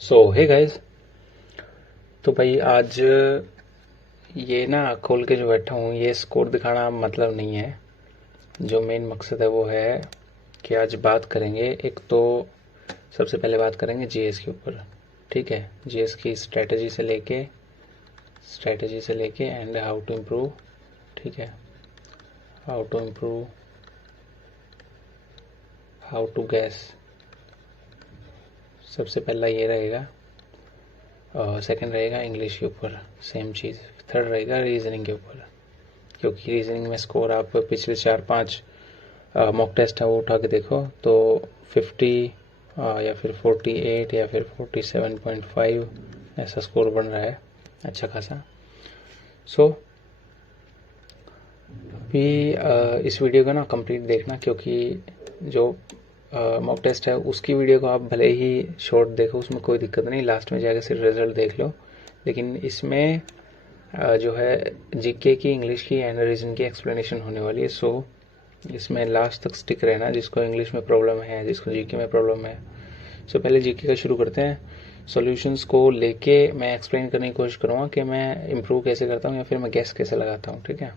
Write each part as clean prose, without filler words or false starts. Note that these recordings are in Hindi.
Hey guys. तो भाई आज ये ना खोल के जो बैठा हूँ ये स्कोर दिखाना मतलब नहीं है। जो मेन मकसद है वो है कि आज बात करेंगे। एक तो सबसे पहले बात करेंगे जीएस के ऊपर। ठीक है, जीएस की स्ट्रेटजी से लेके एंड हाउ टू इम्प्रूव। ठीक है, how to improve, how to guess. सबसे पहला ये रहेगा। सेकंड रहेगा इंग्लिश के ऊपर, सेम चीज़। थर्ड रहेगा रीजनिंग के ऊपर, क्योंकि रीजनिंग में स्कोर आप पिछले 4-5 मॉक टेस्ट है वो उठा के देखो तो 50 या फिर 48 या फिर 47.5 ऐसा स्कोर बन रहा है, अच्छा खासा। अभी इस वीडियो को ना कंप्लीट देखना, क्योंकि जो मॉक टेस्ट है उसकी वीडियो को आप भले ही शॉर्ट देखो, उसमें कोई दिक्कत नहीं, लास्ट में जाकर सिर्फ रिजल्ट देख लो। लेकिन इसमें जो है जीके की, इंग्लिश की एंड रीजन की एक्सप्लेनेशन होने वाली है। इसमें लास्ट तक स्टिक रहना, जिसको इंग्लिश में प्रॉब्लम है, जिसको जीके में प्रॉब्लम है। पहले जीके का शुरू करते हैं। सॉल्यूशंस को लेके मैं एक्सप्लेन करने की कोशिश करूँगा कि मैं इम्प्रूव कैसे करता हूँ या फिर मैं गैस कैसे लगाता हूँ। ठीक है,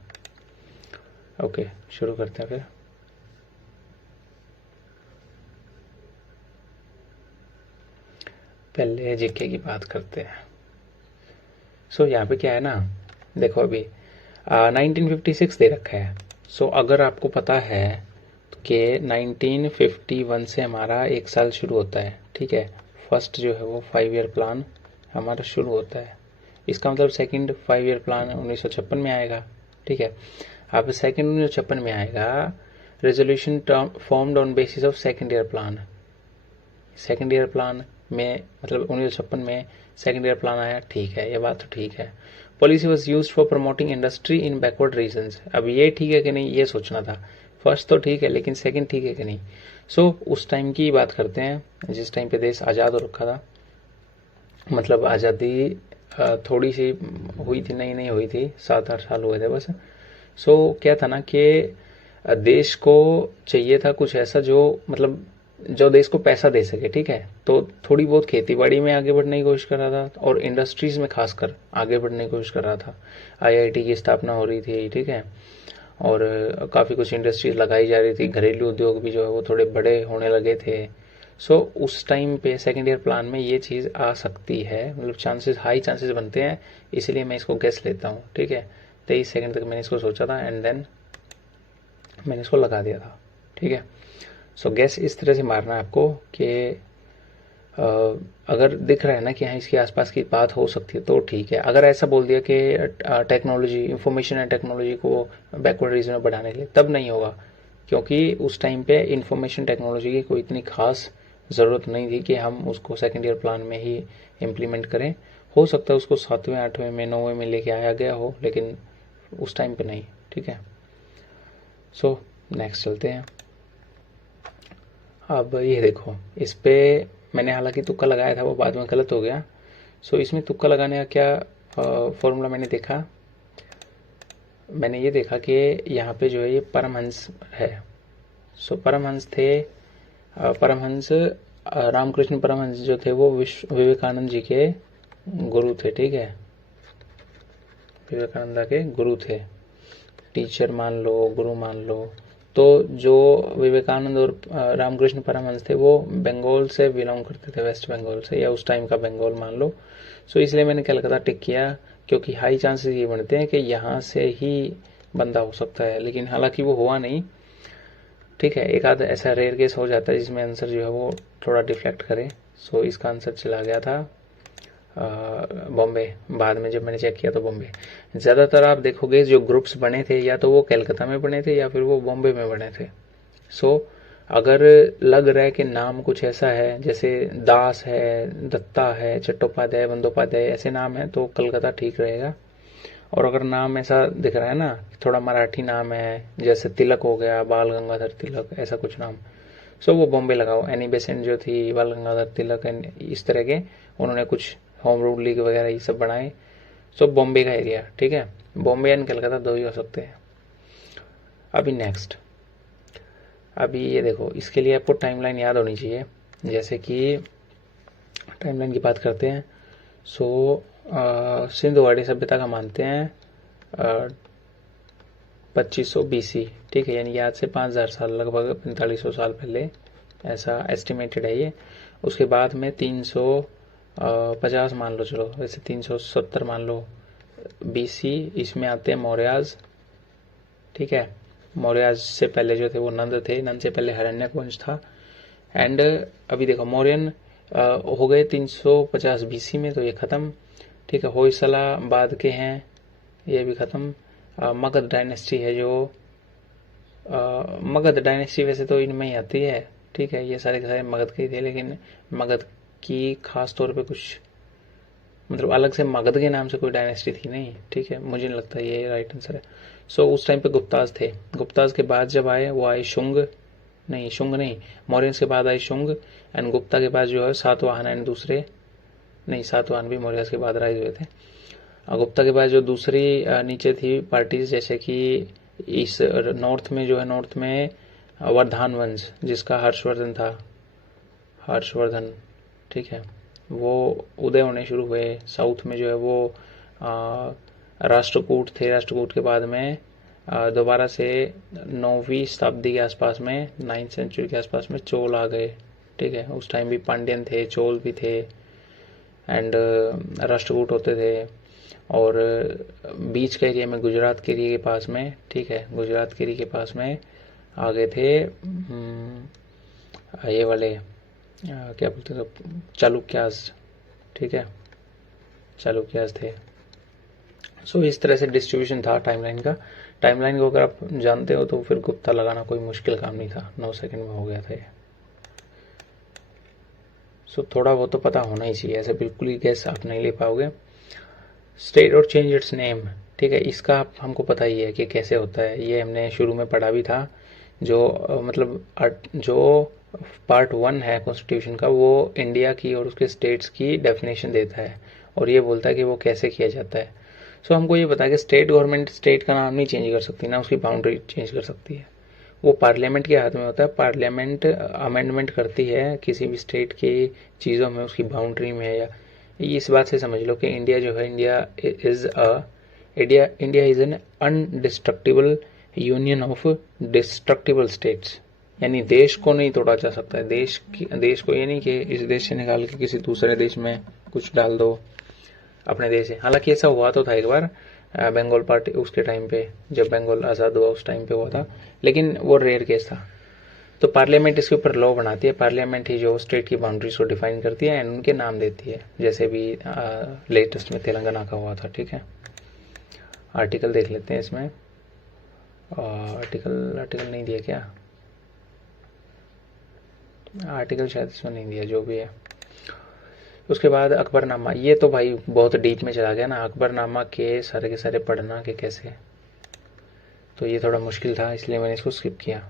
ओके, शुरू करते हैं फिर। पहले जीके की बात करते हैं। यहाँ पे क्या है ना, देखो अभी 1956 दे रखा है। अगर आपको पता है कि 1951 से हमारा एक साल शुरू होता है। ठीक है, फर्स्ट जो है वो 5 ईयर प्लान हमारा शुरू होता है। इसका मतलब सेकंड 5 ईयर प्लान 1956 में आएगा। ठीक है, अब सेकंड 1956 में आएगा। Resolution formed on basis of second year plan. Second year plan में मतलब 1956 में सेकंड ईयर प्लान आया। ठीक है, ये बात तो ठीक है। Policy was use for promoting industry in backward regions. अब ये ठीक है कि नहीं ये सोचना था। फर्स्ट तो ठीक है, लेकिन सेकंड ठीक है कि नहीं। उस टाइम की बात करते हैं जिस टाइम पे देश आज़ाद हो रखा था। मतलब आज़ादी थोड़ी सी हुई थी, नई नई हुई थी, 7-8 साल हुए थे बस। क्या था ना कि देश को चाहिए था कुछ ऐसा जो मतलब जो देश को पैसा दे सके। ठीक है, तो थोड़ी बहुत खेती बाड़ी में आगे बढ़ने की कोशिश कर रहा था और इंडस्ट्रीज में खासकर आगे बढ़ने की कोशिश कर रहा था। आईआईटी की स्थापना हो रही थी। ठीक है, और काफ़ी कुछ इंडस्ट्रीज लगाई जा रही थी, घरेलू उद्योग भी जो है वो थोड़े बड़े होने लगे थे। उस टाइम पे सेकेंड ईयर प्लान में ये चीज़ आ सकती है, मतलब चांसेस, हाई चांसेस बनते हैं। इसलिए मैं इसको गेस लेता हूँ। ठीक है, 23 सेकंड तक मैंने इसको सोचा था एंड देन मैंने इसको लगा दिया था। ठीक है, गैस इस तरह से मारना है आपको कि अगर दिख रहा है ना कि हाँ इसके आसपास की बात हो सकती है तो ठीक है। अगर ऐसा बोल दिया कि टेक्नोलॉजी, इंफॉर्मेशन एंड टेक्नोलॉजी को बैकवर्ड रीजन में बढ़ाने के लिए, तब नहीं होगा, क्योंकि उस टाइम पे इंफॉर्मेशन टेक्नोलॉजी की कोई इतनी खास ज़रूरत नहीं थी कि हम उसको सेकेंड ईयर प्लान में ही इम्प्लीमेंट करें। हो सकता है उसको 7वें 8वें में 9वें में लेके आया गया हो, लेकिन उस टाइम पे नहीं। ठीक है, नेक्स्ट चलते हैं। अब ये देखो, इस पे मैंने हालांकि तुक्का लगाया था, वो बाद में गलत हो गया। इसमें तुक्का लगाने का क्या फॉर्मूला मैंने देखा। मैंने ये देखा कि यहाँ पे जो है ये परमहंस है। परमहंस थे, परमहंस रामकृष्ण परमहंस जो थे वो विवेकानंद जी के गुरु थे। ठीक है, विवेकानंद के गुरु थे, टीचर मान लो, गुरु मान लो। तो जो विवेकानंद और रामकृष्ण परमहंस थे वो बंगाल से बिलोंग करते थे, वेस्ट बंगाल से, या उस टाइम का बंगाल मान लो। इसलिए मैंने कलकत्ता टिक किया, क्योंकि हाई चांसेस ये बनते हैं कि यहाँ से ही बंदा हो सकता है, लेकिन हालांकि वो हुआ नहीं। ठीक है, एक आध ऐसा रेयर केस हो जाता है जिसमें आंसर जो है वो थोड़ा डिफ्लेक्ट करे। इसका आंसर चला गया था बॉम्बे। बाद में जब मैंने चेक किया तो बॉम्बे। ज़्यादातर आप देखोगे जो ग्रुप्स बने थे या तो वो कलकत्ता में बने थे या फिर वो बॉम्बे में बने थे। अगर लग रहा है कि नाम कुछ ऐसा है, जैसे दास है, दत्ता है, चट्टोपाध्याय, बंदोपाध्याय, ऐसे नाम है तो कलकत्ता ठीक रहेगा। और अगर नाम ऐसा दिख रहा है ना, थोड़ा मराठी नाम है, जैसे तिलक हो गया, बाल गंगाधर तिलक, ऐसा कुछ नाम, वो बॉम्बे लगाओ। एनी बेसेंट जो थी, बाल गंगाधर तिलक, इस तरह के उन्होंने कुछ होम रूल लीग वगैरह ये सब बनाए। बॉम्बे का एरिया। ठीक है, बॉम्बे एंड कलकत्ता दो ही हो सकते हैं। अभी नेक्स्ट, अभी ये देखो, इसके लिए आपको टाइमलाइन याद होनी चाहिए। जैसे कि टाइमलाइन की बात करते हैं। सो सिंधु घाटी सभ्यता का मानते हैं 2500 BC, ठीक है, यानी आज से 5000 साल, लगभग 4500 साल पहले, ऐसा एस्टिमेटेड है ये। उसके बाद में 350 मान लो, चलो वैसे 370 मान लो BC। इसमें आते हैं मौर्याज, ठीक है। मौर्याज से पहले जो थे वो नंद थे, नंद से पहले हिरण्यक वंश था। एंड अभी देखो मौर्यन हो गए 350 BC में, तो ये खत्म, ठीक है। होयसला बाद के हैं, ये भी खत्म। मगध डायनेस्टी है जो मगध डायनेस्टी वैसे तो इनमें ही आती है, ठीक है, ये सारे के सारे मगध के ही थे, लेकिन मगध की खास तौर पे कुछ मतलब अलग से मगध के नाम से कोई डायनेस्टी थी नहीं, ठीक है, मुझे नहीं लगता ये राइट आंसर है। सो उस टाइम पे गुप्ताज थे। गुप्ताज के बाद जब आए वो आए शुंग नहीं, मौर्यंस के बाद आए शुंग, एंड गुप्ता के बाद जो है सातवाहन एंड दूसरे, नहीं सातवाहन भी मौर्यंस के बाद राइज हुए थे। गुप्ता के बाद जो दूसरी नीचे थी पार्टीज, जैसे कि इस नॉर्थ में जो है, नॉर्थ में वर्धान वंश जिसका हर्षवर्धन था, हर्षवर्धन, ठीक है, वो उदय होने शुरू हुए। साउथ में जो है वो राष्ट्रकूट थे। राष्ट्रकूट के बाद में दोबारा से 9वीं शताब्दी के आसपास में, 9th सेंचुरी के आसपास में चोल आ गए, ठीक है। उस टाइम भी पांड्यन थे, चोल भी थे, एंड राष्ट्रकूट होते थे। और बीच के एरिया में, गुजरात के एरिया के पास में, ठीक है, गुजरात के एरिया के पास में आ गए थे ये वाले क्या बोलते थे, चालुक्यास, ठीक है, चालुक्यास थे। सो इस तरह से डिस्ट्रीब्यूशन था टाइमलाइन का। टाइमलाइन को अगर आप जानते हो तो फिर गुप्ता लगाना कोई मुश्किल काम नहीं था, 9 सेकंड में हो गया था ये। सो थोड़ा वो तो पता होना ही चाहिए, ऐसे बिल्कुल ही गैस आप नहीं ले पाओगे। स्टेट और चेंज इट्स नेम, ठीक है, इसका हमको पता ही है कि कैसे होता है, ये हमने शुरू में पढ़ा भी था। जो मतलब जो पार्ट 1 है कॉन्स्टिट्यूशन का, वो इंडिया की और उसके स्टेट्स की डेफिनेशन देता है और ये बोलता है कि वो कैसे किया जाता है। सो हमको ये पता है कि स्टेट गवर्नमेंट स्टेट का नाम नहीं चेंज कर सकती, ना उसकी बाउंड्री चेंज कर सकती है, वो पार्लियामेंट के हाथ में होता है। पार्लियामेंट अमेंडमेंट करती है किसी भी स्टेट की चीज़ों में, उसकी बाउंड्री में, या इस बात से समझ लो कि इंडिया जो है, India is an indestructible union of destructible states, यानी देश को नहीं तोड़ा जा सकता है। देश को ये नहीं कि इस देश से निकाल के किसी दूसरे देश में कुछ डाल दो अपने देश से। हालांकि ऐसा हुआ तो था एक बार बंगाल पार्टी उसके टाइम पे, जब बंगाल आज़ाद हुआ उस टाइम पे हुआ था, लेकिन वो रेयर केस था। तो पार्लियामेंट इसके ऊपर लॉ बनाती है, पार्लियामेंट ही जो स्टेट की बाउंड्रीज को डिफाइन करती है एंड उनके नाम देती है, जैसे भी लेटेस्ट में तेलंगाना का हुआ था, ठीक है। आर्टिकल देख लेते हैं इसमें। आर्टिकल नहीं दिया क्या? आर्टिकल शायद इसमें नहीं दिया, जो भी है। उसके बाद अकबरनामा, ये तो भाई बहुत डीप में चला गया ना, अकबरनामा के सारे पढ़ना के कैसे, तो ये थोड़ा मुश्किल था, इसलिए मैंने इसको स्किप किया।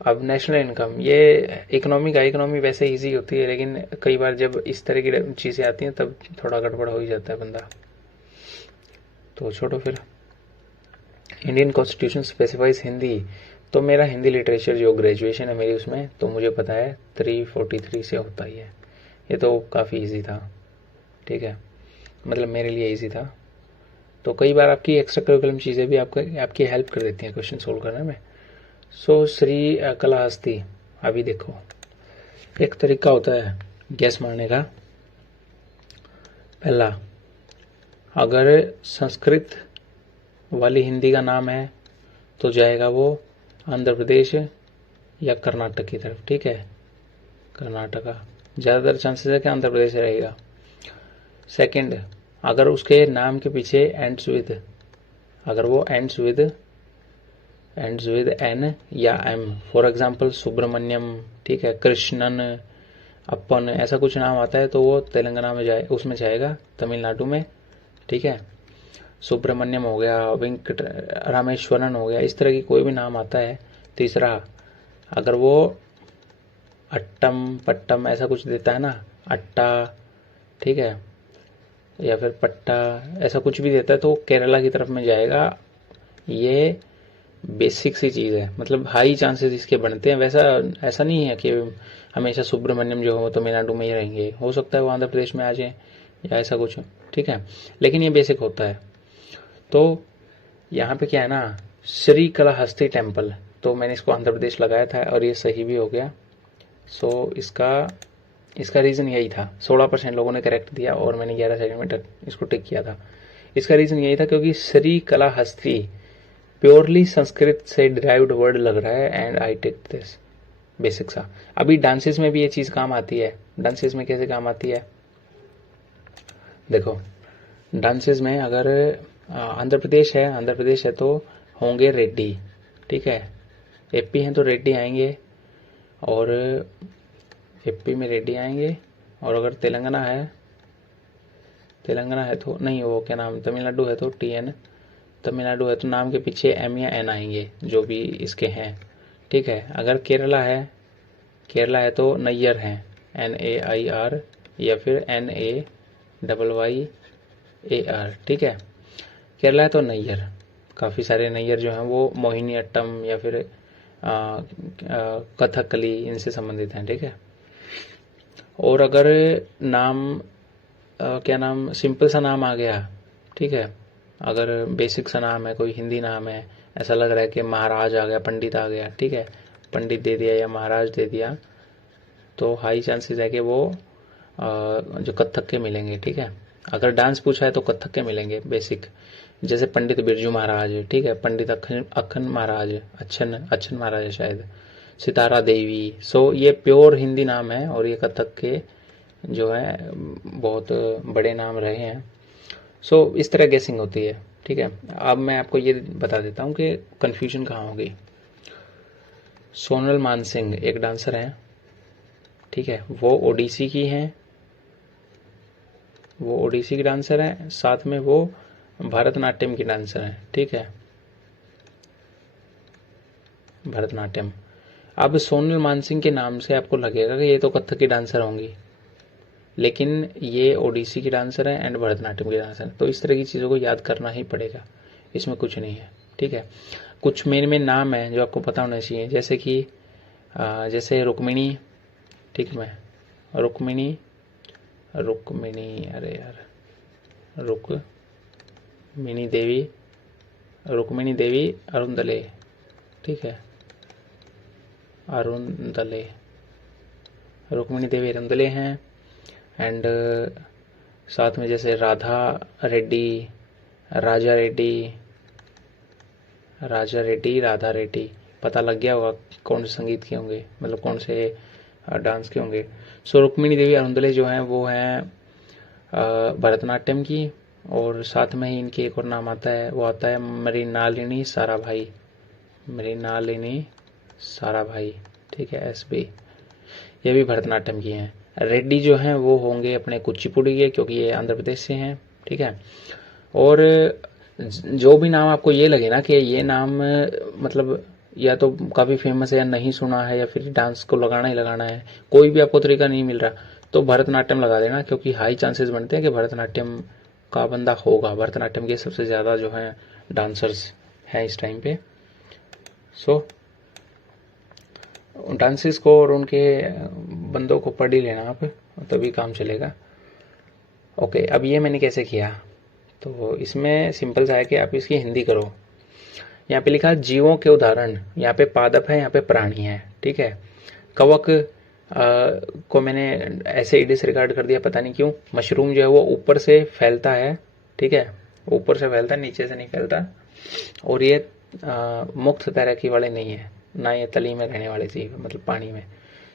अब नेशनल इनकम, ये इकोनॉमी वैसे इजी होती है, लेकिन कई बार जब इस तरह की चीज़ें आती हैं तब थोड़ा गड़बड़ हो ही जाता है बंदा, तो छोड़ो फिर। इंडियन कॉन्स्टिट्यूशन स्पेसिफाइज हिंदी, तो मेरा हिंदी लिटरेचर जो ग्रेजुएशन है मेरी, उसमें तो मुझे पता है 343 से होता ही है, ये तो काफ़ी इजी था, ठीक है, मतलब मेरे लिए इजी था। तो कई बार आपकी एक्स्ट्रा करिकुलम चीज़ें भी आपकी हेल्प कर देती हैं क्वेश्चन सोल्व करने में। सो श्री कलाहस्ती, अभी देखो एक तरीका होता है गैस मारने का। पहला, अगर संस्कृत वाली हिंदी का नाम है तो जाएगा वो आंध्र प्रदेश या कर्नाटक की तरफ, ठीक है, कर्नाटका, ज़्यादातर चांसेस है कि आंध्र प्रदेश रहेगा। सेकंड, अगर उसके नाम के पीछे एंड्स विद, अगर वो एंड्स विद एन या एम, फॉर एग्जांपल सुब्रमण्यम, ठीक है, कृष्णन, अपन, ऐसा कुछ नाम आता है तो वो तेलंगाना में उसमें जाएगा, तमिलनाडु में, ठीक है। सुब्रमण्यम हो गया, वेंकट रामेश्वरन हो गया, इस तरह की कोई भी नाम आता है। तीसरा, अगर वो अट्टम पट्टम ऐसा कुछ देता है ना, अट्टा, ठीक है, या फिर पट्टा, ऐसा कुछ भी देता है तो केरला की तरफ में जाएगा। ये बेसिक सी चीज़ है, मतलब हाई चांसेस इसके बनते हैं। वैसा ऐसा नहीं है कि हमेशा सुब्रमण्यम जो हो तमिलनाडु में ही रहेंगे, हो सकता है वो आंध्र प्रदेश में आ जाए या ऐसा कुछ, ठीक है, लेकिन ये बेसिक होता है। तो यहाँ पे क्या है ना, श्री कालाहस्ती टेम्पल, तो मैंने इसको आंध्र प्रदेश लगाया था और ये सही भी हो गया। सो इसका रीज़न यही था। 16% लोगों ने करेक्ट दिया और मैंने 11 सेकंड में इसको टिक किया था। इसका रीज़न यही था क्योंकि श्री कालाहस्ती प्योरली संस्कृत से डिराइव्ड वर्ड लग रहा है and I take this, basic सा। अभी डांसेस में भी ये चीज़ काम आती है। डांसेस में कैसे काम आती है, देखो, डांसेस में अगर आंध्र प्रदेश है तो होंगे रेड्डी, ठीक है, एपी हैं तो रेड्डी आएंगे, और एपी में रेड्डी आएंगे, और अगर तेलंगाना है तो नहीं, वो क्या नाम, तमिलनाडु है तो TN, तमिलनाडु है तो नाम के पीछे M या N आएंगे जो भी इसके हैं, ठीक है। अगर केरला है तो नैयर हैं, NAIR या फिर NAYYAR, ठीक है। केरला है तो नैयर, काफ़ी सारे नैयर जो हैं वो मोहिनी अट्टम या फिर कथकली इनसे संबंधित हैं, ठीक है। और अगर नाम क्या नाम, सिंपल सा नाम आ गया, ठीक है, अगर बेसिक सा नाम है, कोई हिंदी नाम है, ऐसा लग रहा है कि महाराज आ गया, पंडित आ गया, ठीक है, पंडित दे दिया या महाराज दे दिया, तो हाई चांसेस है कि वो जो कथक के मिलेंगे, ठीक है। अगर डांस पूछा है तो कथक के मिलेंगे बेसिक, जैसे पंडित बिरजू महाराज, ठीक है, पंडित अखन महाराज, अच्छन महाराज है शायद, सितारा देवी। सो ये प्योर हिंदी नाम है और ये कथक के जो है बहुत बड़े नाम रहे हैं। सो इस तरह गेसिंग होती है, ठीक है। अब मैं आपको ये बता देता हूँ कि कन्फ्यूजन कहाँ होगी। सोनल मानसिंह एक डांसर हैं, ठीक है, वो ओडिसी की डांसर हैं, साथ में वो भरतनाट्यम की डांसर हैं, ठीक है, भरतनाट्यम। अब सोनल मानसिंह के नाम से आपको लगेगा कि ये तो कथक की डांसर होंगी, लेकिन ये ओडिसी की डांसर है एंड भरतनाट्यम की डांसर है। तो इस तरह की चीज़ों को याद करना ही पड़ेगा, इसमें कुछ नहीं है, ठीक है। कुछ मेन नाम है जो आपको पता होना चाहिए, जैसे कि जैसे रुक्मिणी, ठीक है, रुक्मिणी, अरे यार, रुक्मिणी देवी अरुंदले, ठीक है, रुक्मिणी देवी अरुंदले हैं। एंड साथ में जैसे राधा रेड्डी, राजा रेड्डी, पता लग गया होगा कौन से संगीत के होंगे, मतलब कौन से डांस के होंगे। सो रुक्मिणी देवी अरुंदले जो हैं वो हैं भरतनाट्यम की, और साथ में ही इनके एक और नाम आता है, वो आता है मृणालिनी साराभाई, ठीक है, SB, ये भी भरतनाट्यम की हैं। रेड्डी जो हैं वो होंगे अपने कुचिपुड़ी के, क्योंकि ये आंध्र प्रदेश से हैं, ठीक है। और जो भी नाम आपको ये लगे ना कि ये नाम मतलब या तो काफ़ी फेमस है या नहीं सुना है, या फिर डांस को लगाना ही लगाना है, कोई भी आपको तरीका नहीं मिल रहा, तो भरतनाट्यम लगा देना, क्योंकि हाई चांसेस बनते हैं कि भरतनाट्यम का बंदा होगा। भरतनाट्यम के सबसे ज़्यादा जो है डांसर्स हैं इस टाइम पे। सो डांसेस को और उनके बंदों को पढ़ ही लेना आप, तभी काम चलेगा। ओके, अब ये मैंने कैसे किया, तो इसमें सिंपल सा है कि आप इसकी हिंदी करो। यहाँ पे लिखा जीवों के उदाहरण, यहाँ पे पादप है, यहाँ पे प्राणी है, ठीक है। कवक को मैंने ऐसे ही डिसरिगार्ड कर दिया, पता नहीं क्यों। मशरूम जो है वो ऊपर से फैलता है, ठीक है, ऊपर से फैलता है, नीचे से नहीं फैलता, और ये मुक्त तैराकी वाले नहीं है, ना ये तली में रहने वाले जीव, मतलब पानी में।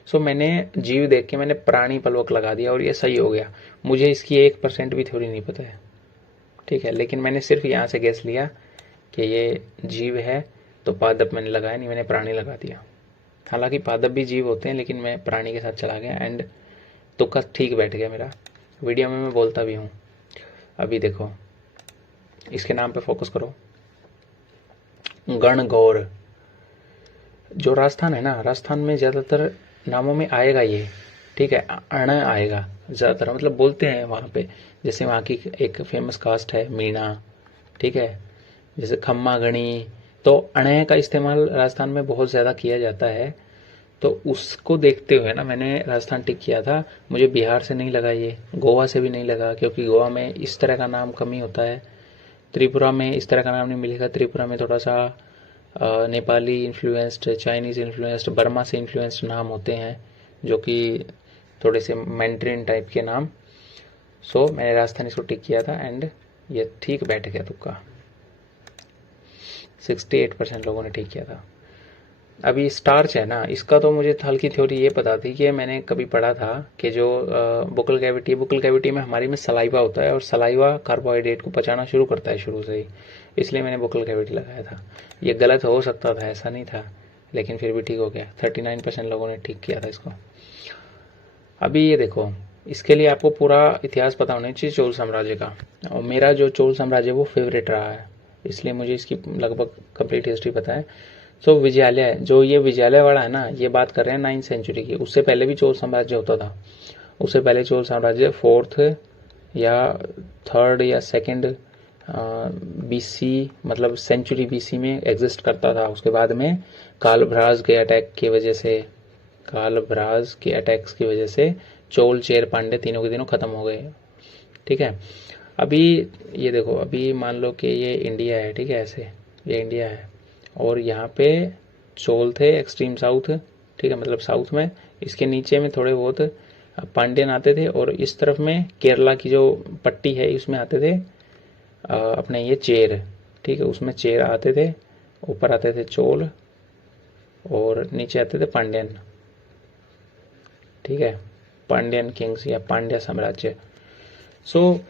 सो मैंने जीव देख के मैंने प्राणी पलवक लगा दिया और ये सही हो गया। मुझे इसकी 1% भी थ्योरी नहीं पता है, ठीक है, लेकिन मैंने सिर्फ यहाँ से गैस लिया कि ये जीव है, तो पादप मैंने लगाया नहीं, मैंने प्राणी लगा दिया। हालांकि पादप भी जीव होते हैं, लेकिन मैं प्राणी के साथ चला गया एंड तुक्का ठीक बैठ गया मेरा। वीडियो में मैं बोलता भी हूँ। अभी देखो, इसके नाम पे फोकस करो, गणगौर। जो राजस्थान है ना, राजस्थान में ज़्यादातर नामों में आएगा ये, ठीक है, अण आएगा ज़्यादातर, मतलब बोलते हैं वहाँ पे। जैसे वहाँ की एक फेमस कास्ट है मीणा, ठीक है, जैसे खम्मा गणी, तो अणय का इस्तेमाल राजस्थान में बहुत ज़्यादा किया जाता है, तो उसको देखते हुए ना मैंने राजस्थान टिक किया था। मुझे बिहार से नहीं लगा, ये गोवा से भी नहीं लगा, क्योंकि गोवा में इस तरह का नाम कम ही होता है। त्रिपुरा में इस तरह का नाम नहीं मिलेगा। त्रिपुरा में थोड़ा सा Nepali influenced, Chinese influenced, Burma से इन्फ्लुएंस्ड नाम होते हैं, जो कि थोड़े से मैंड्रिन टाइप के नाम। सो मैंने राजस्थान इसको टिक किया था एंड ये ठीक बैठ गया तुक्का। 68% लोगों ने ठीक किया था। अभी स्टार्च है ना, इसका तो मुझे हल्की थ्योरी ये पता थी कि मैंने कभी पढ़ा था कि जो बुकल कैविटी में हमारी में सलाइवा होता है, और सलाइवा कार्बोहाइड्रेट को पचाना शुरू करता है शुरू से ही, इसलिए मैंने बुकल कैविटी लगाया था। ये गलत हो सकता था, ऐसा नहीं था, लेकिन फिर भी ठीक हो गया। 39% लोगों ने ठीक किया था इसको। अभी ये देखो, इसके लिए आपको पूरा इतिहास पता होना चाहिए चोल साम्राज्य का, और मेरा जो चोल साम्राज्य वो फेवरेट रहा है, इसलिए मुझे इसकी लगभग कंप्लीट हिस्ट्री पता है। सो विजयालय, जो ये विजयालय वाला है ना, ये बात कर रहे हैं 9th सेंचुरी की। उससे पहले भी चोल साम्राज्य होता था। उससे पहले चोल साम्राज्य 4th या 3rd या 2nd BC, मतलब सेंचुरी BC में एग्जिस्ट करता था। उसके बाद में कालभ्राज के अटैक्स की वजह से चोल, चेर, पांड्य तीनों के तीनों खत्म हो गए। ठीक है, अभी ये देखो, अभी मान लो कि ये इंडिया है, ठीक है, ऐसे ये इंडिया है, और यहाँ पे चोल थे एक्सट्रीम साउथ, ठीक है, मतलब साउथ में। इसके नीचे में थोड़े बहुत पांड्यन आते थे, और इस तरफ में केरला की जो पट्टी है उसमें आते थे अपने ये चेर, ठीक है, उसमें चेर आते थे। ऊपर आते थे चोल और नीचे आते थे पांड्यन, ठीक है, पांड्यन किंग्स या पांड्या साम्राज्य। सो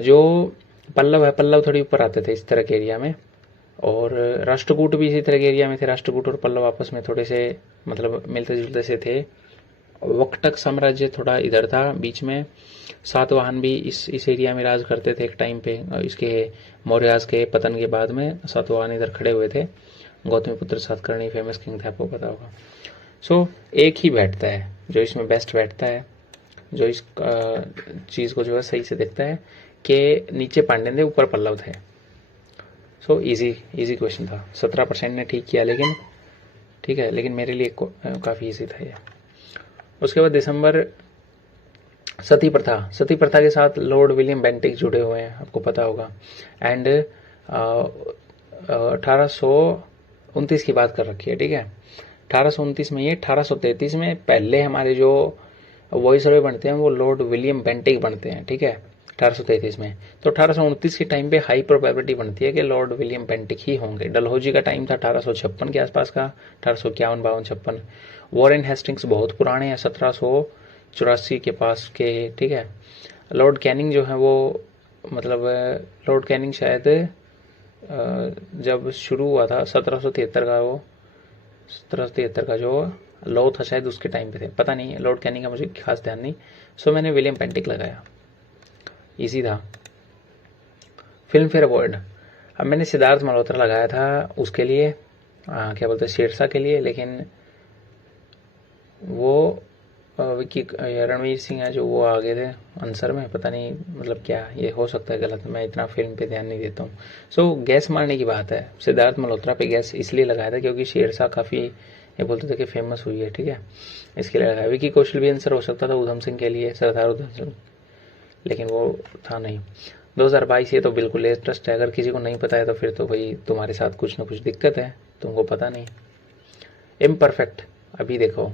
जो पल्लव है, पल्लव थोड़ी ऊपर आते थे इस तरह के एरिया में, और राष्ट्रकूट भी इसी तरह के एरिया में थे। राष्ट्रकूट और पल्लव आपस में थोड़े से मतलब मिलते जुलते से थे। वक्टक साम्राज्य थोड़ा इधर था बीच में। सातवाहन भी इस एरिया में राज करते थे एक टाइम पे। इसके मौर्यास के पतन के बाद में सातवाहन इधर खड़े हुए थे। गौतमीपुत्र सातकर्णी फेमस किंग थे, आपको पता होगा। सो एक ही बैठता है जो इसमें बेस्ट बैठता है, जो इस चीज़ को जो है सही से देखता है कि नीचे पांड्यन थे, ऊपर पल्लव थे। सो इजी क्वेश्चन था। 17% ने ठीक किया, लेकिन ठीक है, लेकिन मेरे लिए काफ़ी इजी था ये। उसके बाद दिसंबर, सती प्रथा के साथ लॉर्ड विलियम बेंटिक जुड़े हुए हैं, आपको पता होगा। एंड 1829 की बात कर रखी है, ठीक है। 1829 में ये, 1833 में पहले हमारे जो वॉइसरॉय बनते हैं वो लॉर्ड विलियम बेंटिक बनते हैं, ठीक है, 1833 में। तो 1829 के टाइम पे हाई प्रोबेबिलिटी बनती है कि लॉर्ड विलियम बेंटिक ही होंगे। डलहौजी का टाइम था 1856 के आसपास का, 1851-52-56। वॉरेन हेस्टिंग्स बहुत पुराने हैं, 1784 के पास के, ठीक है। लॉर्ड कैनिंग जो है वो, मतलब लॉर्ड कैनिंग शायद जब शुरू हुआ था 1773 का, वो 1773 का जो लॉ था शायद उसके टाइम पे थे, पता नहीं, लॉर्ड कैनिंग का मुझे खास ध्यान नहीं। सो मैंने विलियम बेंटिक लगाया, इजी था। फिल्म फेयर अवार्ड, अब मैंने सिद्धार्थ मल्होत्रा लगाया था उसके लिए, क्या बोलते हैं, शेरशाह के लिए, लेकिन वो विक्की रणवीर सिंह है जो वो आगे थे आंसर में, पता नहीं मतलब क्या, ये हो सकता है गलत, मैं इतना फिल्म पे ध्यान नहीं देता हूँ। सो गैस मारने की बात है, सिद्धार्थ मल्होत्रा पे गैस इसलिए लगाया था क्योंकि शेरशाह काफ़ी ये बोलते थे कि फेमस हुई है, ठीक है, इसके लिए लगाया। विकी कौशल भी आंसर हो सकता था उधम सिंह के लिए, सरदार उधम सिंह, लेकिन वो था नहीं। 2022 ये तो बिल्कुल लेटेस्ट है, अगर किसी को नहीं पता है तो फिर तो भाई तुम्हारे साथ कुछ ना कुछ दिक्कत है, तुमको पता नहीं। इम्परफेक्ट, अभी देखो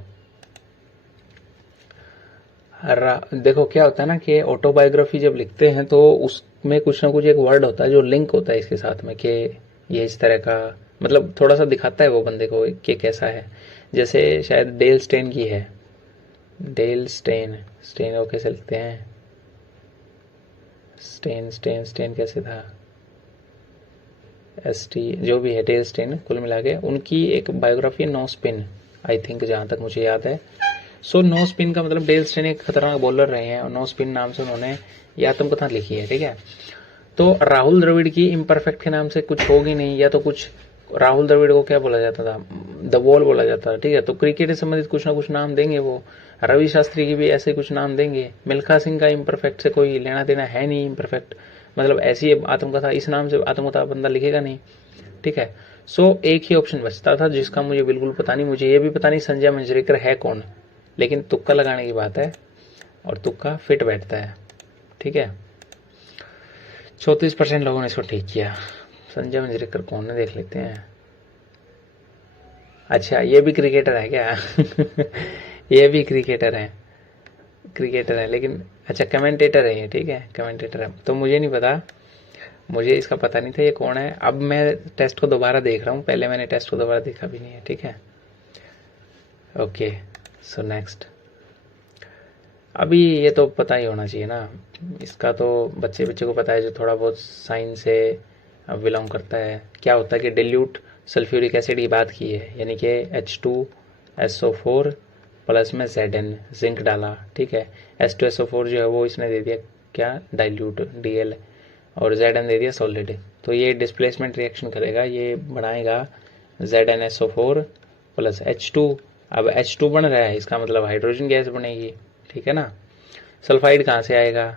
देखो क्या होता है ना कि ऑटोबायोग्राफी जब लिखते हैं तो उसमें कुछ ना कुछ एक वर्ड होता है जो लिंक होता है इसके साथ में, कि ये इस तरह का, मतलब थोड़ा सा दिखाता है वो बंदे को कि कैसा है। जैसे शायद डेल स्टेन की है, डेल स्टेन को कैसे लिखते हैं, स्टेन कैसे था, ST, जो भी है, डेल स्टेन, कुल मिला के उनकी एक बायोग्राफी है, नो स्पिन आई थिंक, जहां तक मुझे याद है। सो नो स्पिन का मतलब डेल स्टेन एक खतरनाक बॉलर रहे हैं, और नो स्पिन नाम से उन्होंने ये आत्मकथा लिखी है, ठीक है। तो राहुल द्रविड़ की इम्परफेक्ट के नाम से कुछ होगी नहीं, या तो कुछ, राहुल द्रविड़ को क्या बोला जाता था, द वॉल बोला जाता था, ठीक है। तो क्रिकेट से संबंधित कुछ ना कुछ नाम देंगे वो। रवि शास्त्री की भी ऐसे कुछ नाम देंगे। मिल्खा सिंह का इम्परफेक्ट से कोई लेना देना है नहीं, इम्परफेक्ट मतलब ऐसी आत्मकथा, इस नाम से आत्मकथा बंदा लिखेगा नहीं। ठीक है। सो एक ही ऑप्शन बचता था जिसका मुझे बिल्कुल पता नहीं, मुझे ये भी पता नहीं संजय मंजरेकर है कौन, लेकिन तुक्का लगाने की बात है और तुक्का फिट बैठता है, ठीक है। 34% लोगों ने इसको ठीक किया। संजय मंजरेकर कौन है देख लेते हैं। अच्छा ये भी क्रिकेटर है क्या? ये भी क्रिकेटर है लेकिन अच्छा कमेंटेटर है ये, ठीक है कमेंटेटर है। तो मुझे नहीं पता, मुझे इसका पता नहीं था ये कौन है। अब मैं टेस्ट को दोबारा देख रहा हूँ, पहले मैंने टेस्ट को दोबारा देखा भी नहीं है, ठीक है। ओके सो नेक्स्ट, अभी ये तो पता ही होना चाहिए ना, इसका तो बच्चे को पता है जो थोड़ा बहुत साइंस से बिलोंग करता है। क्या होता है कि डिल्यूट सल्फ्यूरिक एसिड की बात की है, यानी कि H2SO4 प्लस में Zn जिंक डाला, ठीक है। H2SO4 जो है वो इसने दे दिया क्या, डाइल्यूट Dl, और Zn दे दिया सॉलिड। तो ये डिस्प्लेसमेंट रिएक्शन करेगा, ये बनाएगा ZnSO4 प्लस H2। अब H2 बन रहा है, इसका मतलब हाइड्रोजन गैस बनेगी, ठीक है ना। सल्फाइड कहाँ से आएगा,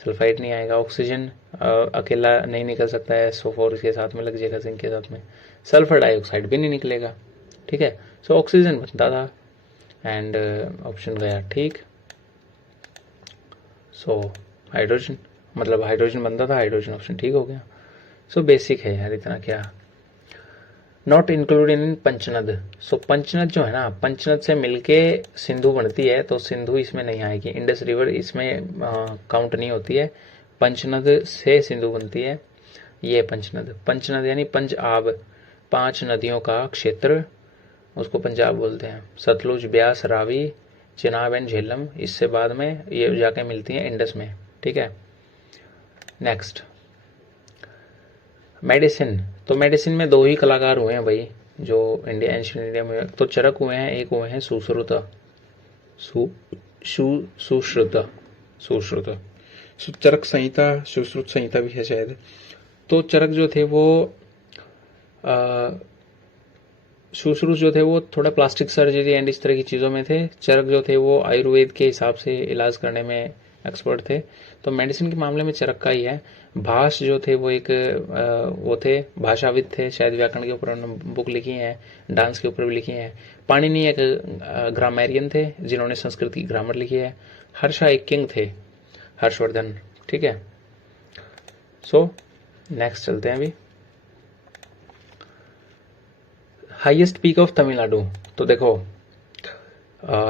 सल्फाइड नहीं आएगा। ऑक्सीजन अकेला नहीं निकल सकता है, SO4 के साथ में लग जाएगा जिंक के साथ में। सल्फर डाइऑक्साइड भी नहीं निकलेगा, ठीक है। सो ऑक्सीजन बनता था एंड ऑप्शन गया ठीक। सो हाइड्रोजन, मतलब हाइड्रोजन बनता था, हाइड्रोजन ऑप्शन ठीक हो गया। सो बेसिक है यार, इतना क्या। Not included in पंचनद। सो पंचनद जो है ना, पंचनद से मिलके सिंधु बनती है, तो सिंधु इसमें नहीं आएगी। इंडस रिवर इसमें काउंट नहीं होती है। पंचनद से सिंधु बनती है, ये पंचनद। पंचनद यानी पंच आब, 5 नदियों का क्षेत्र, उसको पंजाब बोलते हैं। सतलुज, ब्यास, रावी, चिनाब एंड झेलम, इससे बाद में ये जाके मिलती हैं इंडस में, ठीक है। Next medicine. तो मेडिसिन में 2 ही कलाकार हुए हैं भाई जो एंशिएंट इंडिया में, तो चरक हुए हैं, एक हुए हैं सुश्रुत, सुश्रुत चरक संहिता, सुश्रुत संहिता भी है शायद। तो चरक जो थे वो सुश्रुत जो थे वो थोड़ा प्लास्टिक सर्जरी एंड इस तरह की चीज़ों में थे। चरक जो थे वो आयुर्वेद के हिसाब से इलाज करने में एक्सपर्ट थे। तो मेडिसिन के मामले में चरक का ही है। भाष जो थे वो एक वो थे भाषाविद थे, शायद व्याकरण के ऊपर उन्होंने बुक लिखी है, डांस के ऊपर भी लिखी है। पाणिनि एक ग्रामेरियन थे जिन्होंने संस्कृत की ग्रामर लिखी है। हर्षा एक किंग थे, हर्षवर्धन, ठीक है। सो नेक्स्ट चलते हैं अभी। Highest peak of Tamil Nadu. तो देखो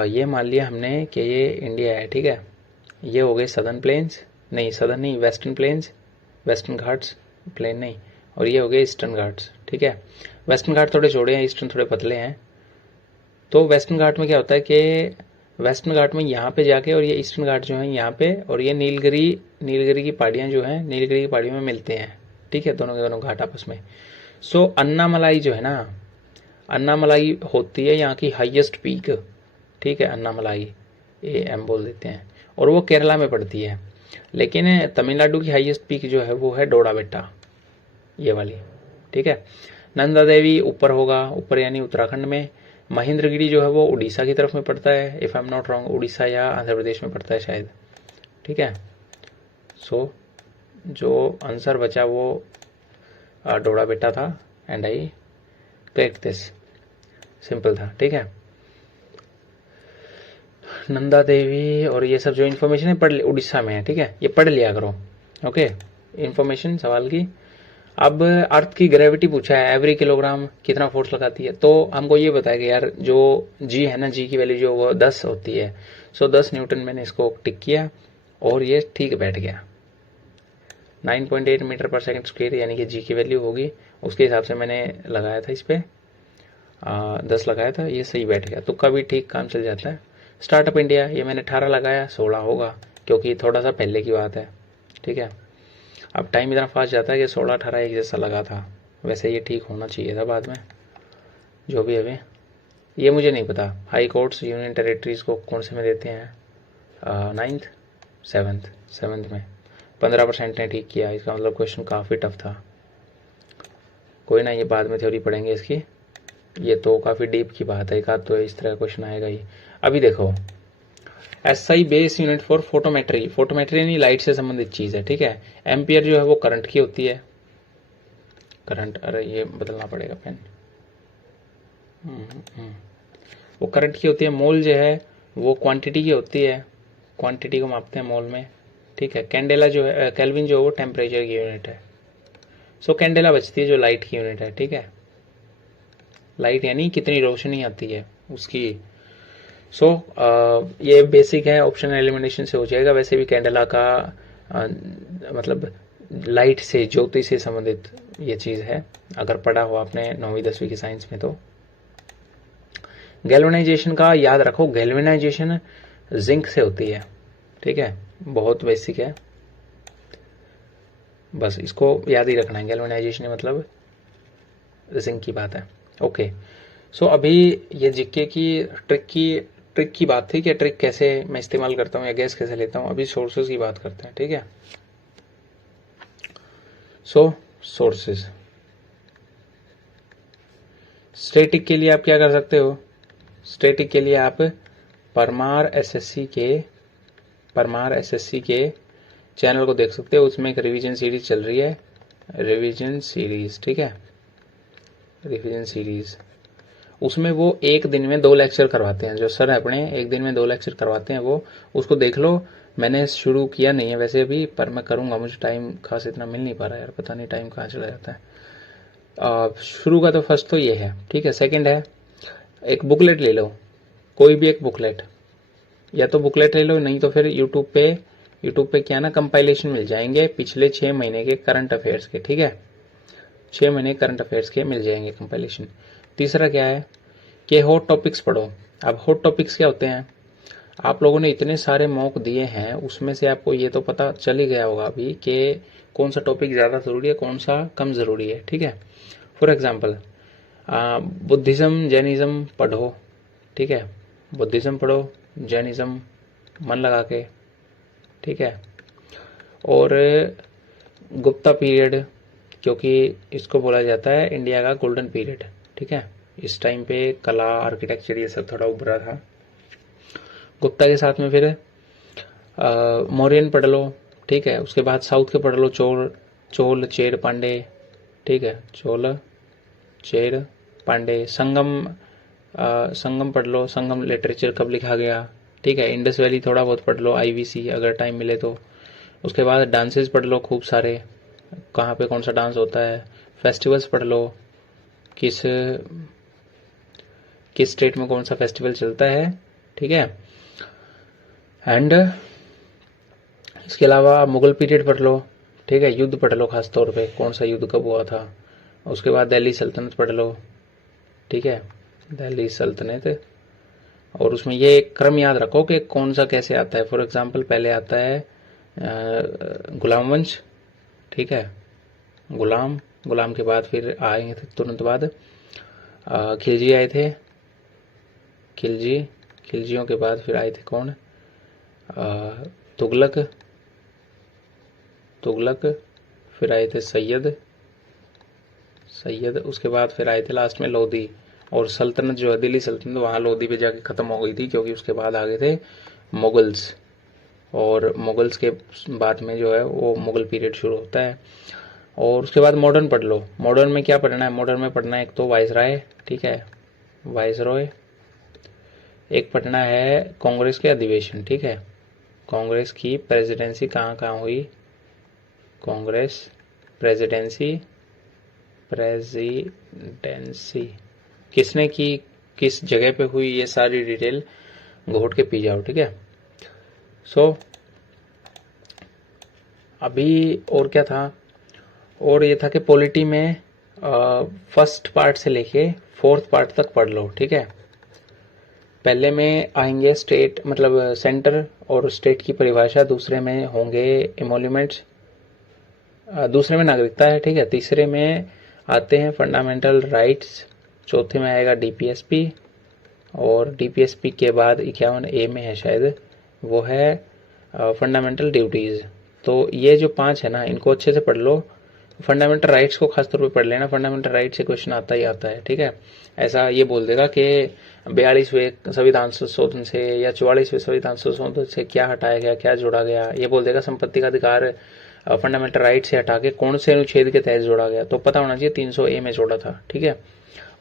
ये मान लिया हमने कि ये इंडिया है, ठीक है। ये हो गए सदर्न प्लेन्स, नहीं सदर्न नहीं, western plains, western Ghats, plain नहीं, और ये हो गए ईस्टर्न घाट्स, ठीक है। वेस्टर्न घाट थोड़े चौड़े हैं, ईस्टर्न थोड़े पतले हैं। तो वेस्टर्न घाट में क्या होता है कि वेस्टर्न घाट में यहाँ पे जाके, और ये ईस्टर्न घाट जो है यहाँ पे, और ये नीलगिरी की पहाड़ियाँ जो हैं, नीलगिरी की पहाड़ियों में मिलते हैं, ठीक है, दोनों के दोनों घाट आपस में। सो अन्नामलाई जो है ना, अन्नामलाई होती है यहाँ की हाईएस्ट पीक, ठीक है, अन्नामलाई AM बोल देते हैं, और वो केरला में पड़ती है। लेकिन तमिलनाडु की हाईएस्ट पीक जो है वो है डोडा बेट्टा, ये वाली, ठीक है। नंदा देवी ऊपर होगा, ऊपर यानी उत्तराखंड में। महेंद्रगिरी जो है वो उड़ीसा की तरफ में पड़ता है, if I am not wrong, Orissa या आंध्र प्रदेश में पड़ता है शायद, ठीक है। सो जो आंसर बचा वो डोडा बेट्टा था, and I correct this, simple था, ठीक है। नंदा देवी और ये सब जो इन्फॉर्मेशन है पढ़ उड़ीसा में है, ठीक है, ये पढ़ लिया करो, ओके। इन्फॉर्मेशन सवाल की। अब अर्थ की ग्रेविटी पूछा है, एवरी किलोग्राम कितना फोर्स लगाती है। तो हमको ये बताया कि यार जो जी है ना, जी की वैल्यू जो वो 10 होती है। सो 10 न्यूटन मैंने इसको टिक किया और ये ठीक बैठ गया। 9.8 मीटर पर सेकंड स्क्वायर यानी कि जी की वैल्यू होगी, उसके हिसाब से मैंने लगाया था, इस पर 10 लगाया था, ये सही बैठ गया। तुक्का भी ठीक काम चल जाता है। स्टार्टअप इंडिया, ये मैंने 18 लगाया, 16 होगा क्योंकि थोड़ा सा पहले की बात है, ठीक है। अब टाइम इतना फास्ट जाता है कि 16-18 एक जैसा लगा था, वैसे ये ठीक होना चाहिए था बाद में, जो भी अभी ये मुझे नहीं पता। हाई कोर्ट्स यूनियन टेरिटरीज को कौन से में देते हैं, 9th 7th में 15% ने ठीक किया। इसका मतलब क्वेश्चन काफ़ी टफ था। कोई ना, ये बाद में थ्योरी पढ़ेंगे इसकी, ये तो काफ़ी डीप की बात है, एक आध तो इस तरह का क्वेश्चन आएगा ही। अभी देखो SI base unit for photometry, photometry यानी लाइट से संबंधित चीज़ है, ठीक है। एम्पियर जो है वो करंट की होती है, करंट, अरे ये बदलना पड़ेगा पेन। वो करंट की होती है, मोल जो है वो क्वांटिटी की होती है, क्वांटिटी को मापते हैं मोल में, ठीक है। कैंडेला जो है, केल्विन जो है वो टेम्परेचर की यूनिट है। सो कैंडेला बचती है जो लाइट की यूनिट है, ठीक है। लाइट यानी कितनी रोशनी आती है उसकी। सो ये बेसिक है, ऑप्शन एलिमिनेशन से हो जाएगा। वैसे भी कैंडेला का मतलब लाइट से, ज्योति से संबंधित ये चीज है, अगर पढ़ा हो आपने 9वीं 10वीं की साइंस में तो। गैल्वेनाइजेशन का याद रखो, गैल्वेनाइजेशन जिंक से होती है, ठीक है, बहुत बेसिक है, बस इसको याद ही रखना है। गैल्वेनाइजेशन मतलब जिंक की बात है। ओके, सो अभी ये जीके की ट्रिक की बात थी कि ट्रिक कैसे मैं इस्तेमाल करता हूँ या गैस कैसे लेता हूँ। अभी सोर्सेज की बात करते हैं, ठीक है। सो सोर्सेज, स्टैटिक के लिए आप क्या कर सकते हो, स्टैटिक के लिए आप परमार एसएससी के चैनल को देख सकते हो। उसमें एक रिवीजन सीरीज चल रही है, रिवीजन सीरीज, ठीक है, रिवीजन सीरीज। उसमें वो एक दिन में 2 लेक्चर करवाते हैं, जो सर अपने एक दिन में 2 लेक्चर करवाते हैं, वो उसको देख लो। मैंने शुरू किया नहीं है वैसे अभी, पर मैं करूंगा, मुझे टाइम खास इतना मिल नहीं पा रहा यार, पता नहीं टाइम कहाँ चला जाता है। शुरू का तो फर्स्ट तो ये है, ठीक है। सेकंड है, एक बुकलेट ले लो, कोई भी एक बुकलेट, या तो बुकलेट ले लो, नहीं तो फिर यूट्यूब पे क्या ना कंपाइलेशन मिल जाएंगे पिछले 6 महीने के करंट अफेयर्स के, ठीक है, 6 महीने करंट अफेयर्स के मिल जाएंगे कंपाइलेशन। तीसरा क्या है कि हॉट टॉपिक्स पढ़ो। अब हॉट टॉपिक्स क्या होते हैं, आप लोगों ने इतने सारे मॉक दिए हैं, उसमें से आपको ये तो पता चल ही गया होगा अभी कि कौन सा टॉपिक ज्यादा जरूरी है, कौन सा कम जरूरी है, ठीक है। फॉर एग्जाम्पल बुद्धिज्म जैनिज्म पढ़ो, ठीक है, बुद्धिज्म पढ़ो, जैनिज्म मन लगा के, ठीक है। और गुप्ता पीरियड, क्योंकि इसको बोला जाता है इंडिया का गोल्डन पीरियड, ठीक है। इस टाइम पे कला, आर्किटेक्चर ये सब थोड़ा उभरा था। गुप्ता के साथ में फिर मौर्यन पढ़ लो, ठीक है। उसके बाद साउथ के पढ़ लो, चोल चेर पांडे, ठीक है, चोल चेर पांडे। संगम पढ़ लो, संगम लिटरेचर कब लिखा गया, ठीक है। इंडस वैली थोड़ा बहुत पढ़ लो, आईवीसी अगर टाइम मिले तो। उसके बाद डांसेस पढ़ लो खूब सारे, कहाँ पे कौन सा डांस होता है। फेस्टिवल्स पढ़ लो, किस स्टेट में कौन सा फेस्टिवल चलता है, ठीक है। एंड इसके अलावा मुगल पीरियड पढ़ लो, ठीक है, युद्ध पढ़ लो, खास तौर पे कौन सा युद्ध कब हुआ था। उसके बाद दिल्ली सल्तनत पढ़ लो, ठीक है, दिल्ली सल्तनत। और उसमें ये एक क्रम याद रखो कि कौन सा कैसे आता है। फॉर एग्जाम्पल पहले आता है गुलाम वंश, ठीक है, गुलाम के बाद फिर आए थे तुरंत बाद खिलजी आए थे, खिलजियों के बाद फिर आए थे कौन, तुगलक, फिर आए थे सैयद, उसके बाद फिर आए थे लास्ट में लोधी। और सल्तनत जो है दिल्ली सल्तनत, वहां लोधी पे जाके खत्म हो गई थी, क्योंकि उसके बाद आ गए थे मुगल्स, और मुगल्स के बाद में जो है वो मुगल पीरियड शुरू होता है। और उसके बाद मॉडर्न पढ़ लो। मॉडर्न में क्या पढ़ना है, मॉडर्न में पढ़ना है एक तो वाइसराय, ठीक है, वाइसरॉय। एक पढ़ना है कांग्रेस के अधिवेशन, ठीक है, कांग्रेस की प्रेसिडेंसी कहाँ कहाँ हुई, कांग्रेस प्रेसिडेंसी किसने की, किस जगह पे हुई, ये सारी डिटेल घोट के पी जाओ, ठीक है। सो अभी और क्या था, और ये था कि पॉलिटी में फर्स्ट पार्ट से लेके 4th पार्ट तक पढ़ लो, ठीक है। पहले में आएंगे स्टेट मतलब सेंटर और स्टेट की परिभाषा, दूसरे में होंगे एमोल्यूमेंट्स, दूसरे में नागरिकता है, ठीक है। तीसरे में आते हैं फंडामेंटल राइट्स, चौथे में आएगा डीपीएसपी, और डीपीएसपी के बाद 51A में है शायद, वो है फंडामेंटल ड्यूटीज। तो ये जो 5 है ना, इनको अच्छे से पढ़ लो। फंडामेंटल राइट्स को खासतौर पे पढ़ लेना, फंडामेंटल राइट्स से क्वेश्चन आता ही आता है, ठीक है। ऐसा ये बोल देगा कि 42वें संविधान संशोधन से या 44वें संविधान संशोधन से क्या हटाया गया, क्या जोड़ा गया। ये बोल देगा संपत्ति का अधिकार फंडामेंटल राइट से हटा के कौन से अनुच्छेद के तहत जोड़ा गया, तो पता होना चाहिए 300A में जोड़ा था, ठीक है।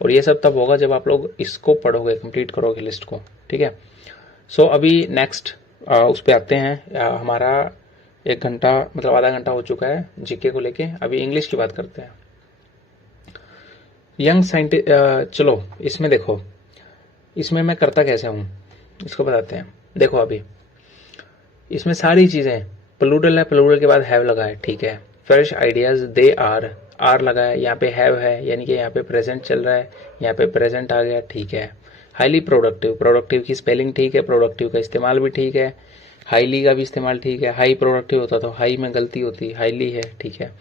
और ये सब तब होगा जब आप लोग इसको पढ़ोगे, कंप्लीट करोगे लिस्ट को, ठीक है। सो अभी नेक्स्ट उस पर आते हैं। हमारा 1 घंटा मतलब आधा घंटा हो चुका है जीके को लेके, अभी इंग्लिश की बात करते हैं। यंग साइंटिस्ट, चलो इसमें देखो, इसमें मैं करता कैसे हूँ इसको बताते हैं। देखो अभी इसमें सारी चीजें प्लूरल है, प्लूरल के बाद हैव लगा है, ठीक है। फ्रेश आइडियाज दे आर लगा है, यहाँ पे हैव है यानी कि यहाँ पे प्रेजेंट चल रहा है, यहाँ पे प्रेजेंट आ गया, ठीक है। हाईली प्रोडक्टिव, प्रोडक्टिव की स्पेलिंग ठीक है, प्रोडक्टिव का इस्तेमाल भी ठीक है, हाईली का भी इस्तेमाल ठीक है। हाई प्रोडक्टिव होता तो हाई में गलती होती, हाईली है, ठीक है।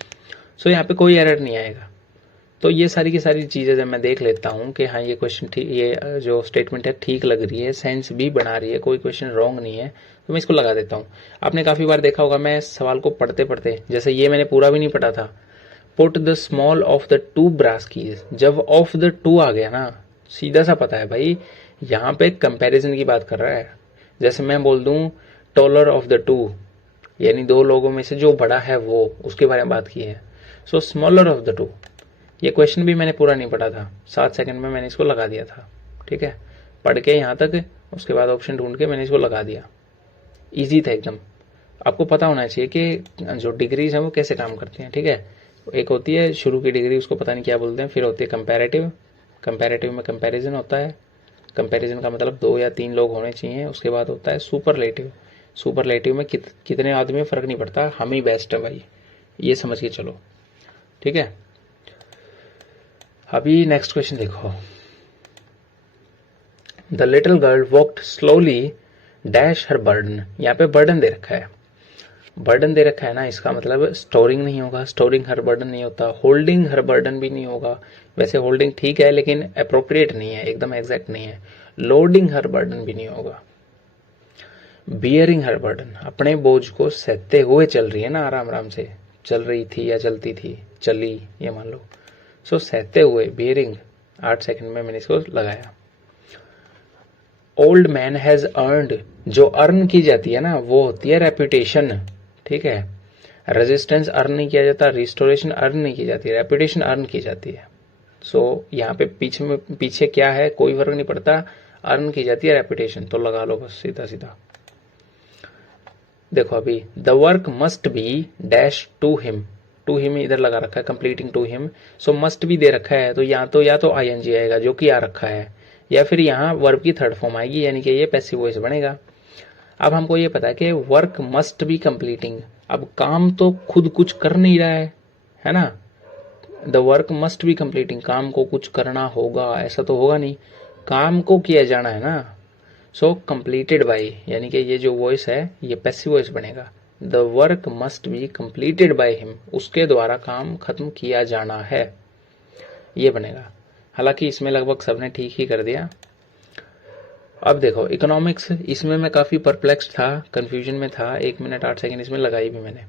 सो यहाँ पे कोई एरर नहीं आएगा। तो ये सारी की सारी चीजें जब मैं देख लेता हूँ कि हाँ ये क्वेश्चन ठीक, ये जो स्टेटमेंट है ठीक लग रही है, सेंस भी बना रही है, कोई क्वेश्चन रॉन्ग नहीं है, तो मैं इसको लगा देता हूँ। आपने काफी बार देखा होगा, मैं सवाल को पढ़ते पढ़ते, जैसे ये मैंने पूरा भी नहीं पढ़ा था, put the small of the two brass keys, जब ऑफ द टू आ गया ना, सीधा सा पता है भाई यहाँ पे कंपैरिजन की बात कर रहा है। जैसे मैं बोल दूं टॉलर ऑफ द टू, यानी दो लोगों में से जो बड़ा है वो, उसके बारे में बात की है। सो स्मॉलर ऑफ द टू, ये क्वेश्चन भी मैंने पूरा नहीं पढ़ा था, 7 सेकंड में मैंने इसको लगा दिया था, ठीक है। पढ़ के यहाँ तक, उसके बाद ऑप्शन ढूंढ के मैंने इसको लगा दिया, इजी था एकदम। आपको पता होना चाहिए कि जो डिग्रीज हैं वो कैसे काम करती हैं, ठीक है। एक होती है शुरू की डिग्री, उसको पता नहीं क्या बोलते हैं, फिर होती है कंपैरेटिव, कंपैरेटिव में कंपैरिजन होता है, कंपैरिजन का मतलब 2 या 3 लोग होने चाहिए। उसके बाद होता है सुपरलेटिव, सुपरलेटिव में कितने आदमी में फर्क नहीं पड़ता, हम ही बेस्ट है भाई, ये समझ के चलो, ठीक है। अभी नेक्स्ट क्वेश्चन देखो, the little girl walked slowly dash her burden, यहाँ पे बर्डन दे रखा है, बर्डन दे रखा है ना, इसका मतलब स्टोरिंग नहीं होगा, स्टोरिंग हर बर्डन नहीं होता, होल्डिंग हर बर्डन भी नहीं होगा। वैसे होल्डिंग ठीक है लेकिन अप्रोप्रिएट नहीं है, एकदम एग्जैक्ट नहीं है। लोडिंग हर बर्डन भी नहीं होगा। बियरिंग हर बर्डन, अपने बोझ को सहते हुए चल रही है ना, आराम आराम से चल रही थी या चलती थी, चली ये मान लो। सो सहते हुए, बियरिंग, 8 सेकंड में मैंने इसको लगाया। ओल्ड मैन हैज अर्नड, जो अर्न की जाती है ना वो होती है रेपुटेशन, ठीक है। रेजिस्टेंस अर्न नहीं किया जाता, रिस्टोरेशन अर्न नहीं की जाती, रेपुटेशन अर्न की जाती है। सो यहाँ पे पीछे क्या है कोई फर्क नहीं पड़ता, अर्न की जाती है रेपुटेशन, तो लगा लो बस सीधा सीधा। देखो अभी the work must be dash to him, to him इधर लगा रखा है, completing to him. So must भी दे रखा है, तो या तो आईएनजी आएगा जो कि आ रखा है, या फिर यहाँ वर्ब की थर्ड फॉर्म आएगी, यानी कि ये पैसिव वॉइस बनेगा। अब हमको ये पता है कि वर्क मस्ट बी कंप्लीटिंग, अब काम तो खुद कुछ कर नहीं रहा है ना। The work must be completing, काम को कुछ करना होगा, ऐसा तो होगा नहीं, काम को किया जाना है ना। सो कंप्लीटेड बाय, यानी कि ये जो वॉइस है ये पैसिव वॉइस बनेगा। The work must be completed by him, उसके द्वारा काम खत्म किया जाना है, ये बनेगा। हालांकि इसमें लगभग सबने ठीक ही कर दिया। अब देखो इकोनॉमिक्स, इसमें मैं काफी परप्लेक्स था, कंफ्यूजन में था, 1 मिनट 8 सेकंड इसमें लगाई भी मैंने।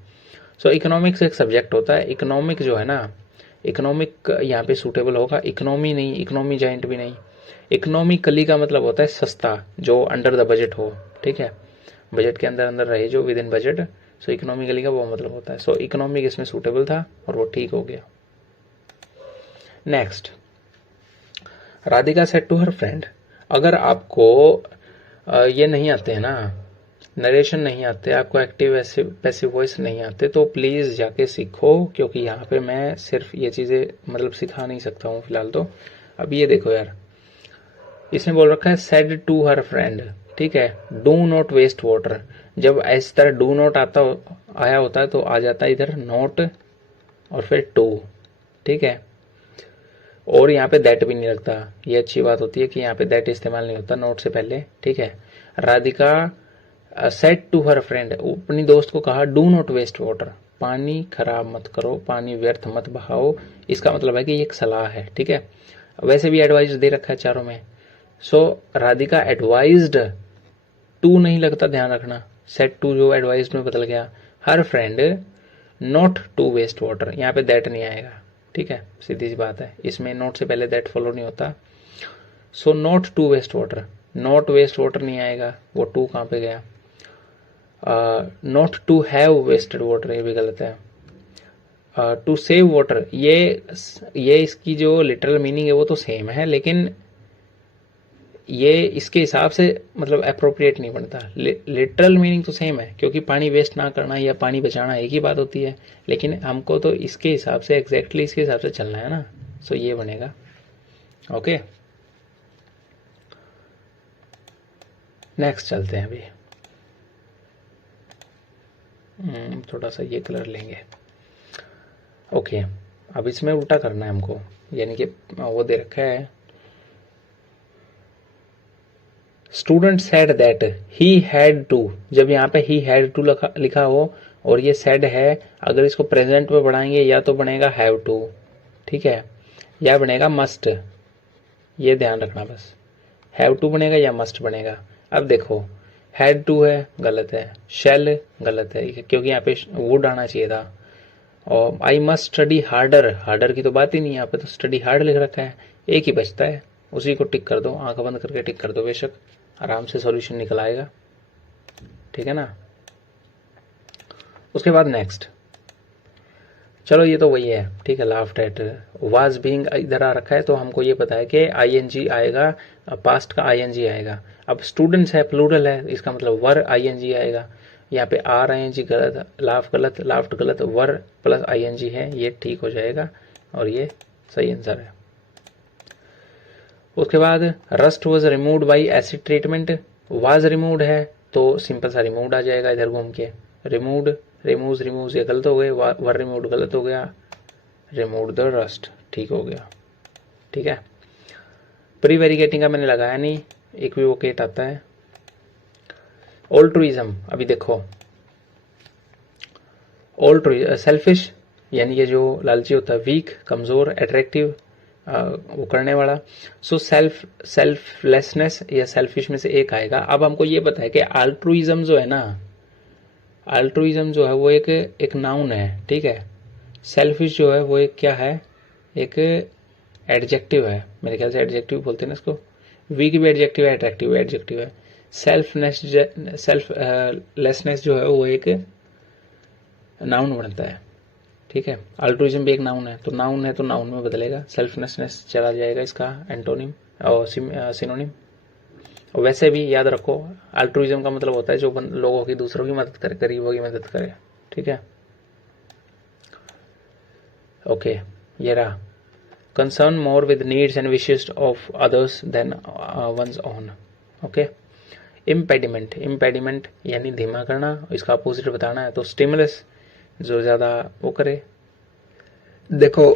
सो इकोनॉमिक्स एक सब्जेक्ट होता है, इकोनॉमिक जो है ना, इकोनॉमिक यहाँ पे सूटेबल होगा, इकोनॉमी नहीं, इकोनॉमी जाइंट भी नहीं। इकोनॉमिकली का मतलब होता है सस्ता, जो अंडर द बजट हो, ठीक है, बजट के अंदर अंदर रहे जो, with in budget. So economically का वो मतलब होता है। सो इकोनॉमिक इसमें सूटेबल था और वो ठीक हो गया। Next, Radhika said to her friend, अगर आपको ये नहीं आते हैं ना, नरेशन नहीं आते, आपको एक्टिव पैसिव वॉइस नहीं आते, तो प्लीज जाके सीखो, क्योंकि यहाँ पे मैं सिर्फ ये चीजें मतलब सिखा नहीं सकता हूँ फिलहाल तो। अब ये देखो यार, इसमें बोल रखा है सेड टू हर फ्रेंड, ठीक है, डू नॉट वेस्ट वाटर। जब इस तरह डू नॉट आया होता है तो आ जाता है इधर नॉट और फिर टू, ठीक है। और यहाँ पे दैट भी नहीं लगता, ये अच्छी बात होती है कि यहाँ पे दैट इस्तेमाल नहीं होता नोट से पहले, ठीक है। Radhika said to her friend, अपनी दोस्त को कहा डू नॉट वेस्ट वाटर, पानी खराब मत करो, पानी व्यर्थ मत बहाओ। इसका मतलब है कि ये एक सलाह है, ठीक है। वैसे भी एडवाइस दे रखा है चारों में। सो राधिका एडवाइज्ड, टू नहीं लगता, ध्यान रखना, सेड टू जो एडवाइज्ड में बदल गया। Her friend not to waste water, यहाँ पे दैट नहीं आएगा, ठीक है, सीधी सी बात है, इसमें नोट से पहले दैट फॉलो नहीं होता। So not to waste water, not waste water नहीं आएगा, वो टू कहाँ पे गया। Not to have wasted water, ये भी गलत है। टू सेव वाटर, ये इसकी जो लिटरल मीनिंग है वो तो सेम है, लेकिन ये इसके हिसाब से मतलब अप्रोप्रिएट नहीं बनता। लिटरल मीनिंग तो सेम है, क्योंकि पानी वेस्ट ना करना या पानी बचाना एक ही बात होती है, लेकिन हमको तो इसके हिसाब से एग्जैक्टली इसके हिसाब से चलना है ना। सो ये बनेगा। ओके, नेक्स्ट चलते हैं अभी। थोड़ा सा ये कलर लेंगे। ओके, अब इसमें उल्टा करना है हमको, यानी कि वो दे रखा है student said that he had to. जब यहाँ पे ही हैड टू लिखा हो और ये सेड है, अगर इसको प्रेजेंट में बढ़ाएंगे या तो बनेगा हैव टू, ठीक है, या बनेगा मस्ट। ये ध्यान रखना बस, हैव टू बनेगा या मस्ट बनेगा। अब देखो, हैड टू है, गलत है। शेल गलत है, क्योंकि यहाँ पे वुड आना चाहिए था। और I must study harder, harder की तो बात ही नहीं है, यहाँ पे तो स्टडी हार्ड लिख रखा है। एक ही बचता है, उसी को टिक कर दो, आंख बंद करके टिक कर दो, बेशक आराम से सॉल्यूशन निकल आएगा, ठीक है ना। उसके बाद नेक्स्ट, चलो ये तो वही है, ठीक है। लाफ्ट एट, वाज बीइंग इधर आ रखा है, तो हमको ये पता है कि आईएनजी आएगा, पास्ट का आईएनजी आएगा। अब स्टूडेंट्स है, प्लूरल है, इसका मतलब वर आईएनजी आएगा। यहाँ पे आर आईएनजी गलत, लाफ गलत, लाफ्ट गलत, वर प्लस आईएनजी है, ये ठीक हो जाएगा और ये सही आंसर है। उसके बाद rust was removed by acid treatment, was removed है तो सिंपल सा रिमूव्ड आ जाएगा इधर घूम के। रिमूव्ड, रिमूव्स, रिमूव्स ये गलत हो गए, वर रिमूव्ड गलत हो गया, रिमूव्ड द रस्ट ठीक हो गया, ठीक है। प्री वेरिगेटिंग का मैंने लगाया नहीं, इक्विवोकेट आता है। ऑल्ट्रुइज्म, अभी देखो ऑल्ट्रुइज्म सेल्फिश, यानी ये जो लालची होता है, वीक कमजोर, अट्रैक्टिव वो करने वाला। सो सेल्फलेसनेस या सेल्फिश में से एक आएगा। अब हमको ये पता है कि अल्ट्रुइज्म जो है ना, अल्ट्रुइज्म जो है वो एक नाउन है, ठीक है। सेल्फिश जो है वो एक क्या है, एक एडजेक्टिव है, मेरे ख्याल से एडजेक्टिव बोलते हैं ना इसको। वीक भी एडजेक्टिव है, अट्रैक्टिव भी एडजेक्टिव है। सेल्फलेसनेस जो है वो एक नाउन बनता है, ठीक है। अल्ट्रुइज्म भी एक नाउन है, तो नाउन है तो नाउन में बदलेगा, सेल्फलेसनेस चला जाएगा इसका एंटोनिम और सिनोनिम। और वैसे भी याद रखो, अल्ट्रुइज्म का मतलब होता है जो लोगों की, दूसरों की मदद करे, गरीबों की मदद करे, ठीक है। ओके, ये रहा concern more with needs and wishes of others than one's own. Okay, impediment, impediment यानी धीमा करना, इसका अपोजिट बताना है, तो स्टिमुलस जो ज्यादा वो करे। देखो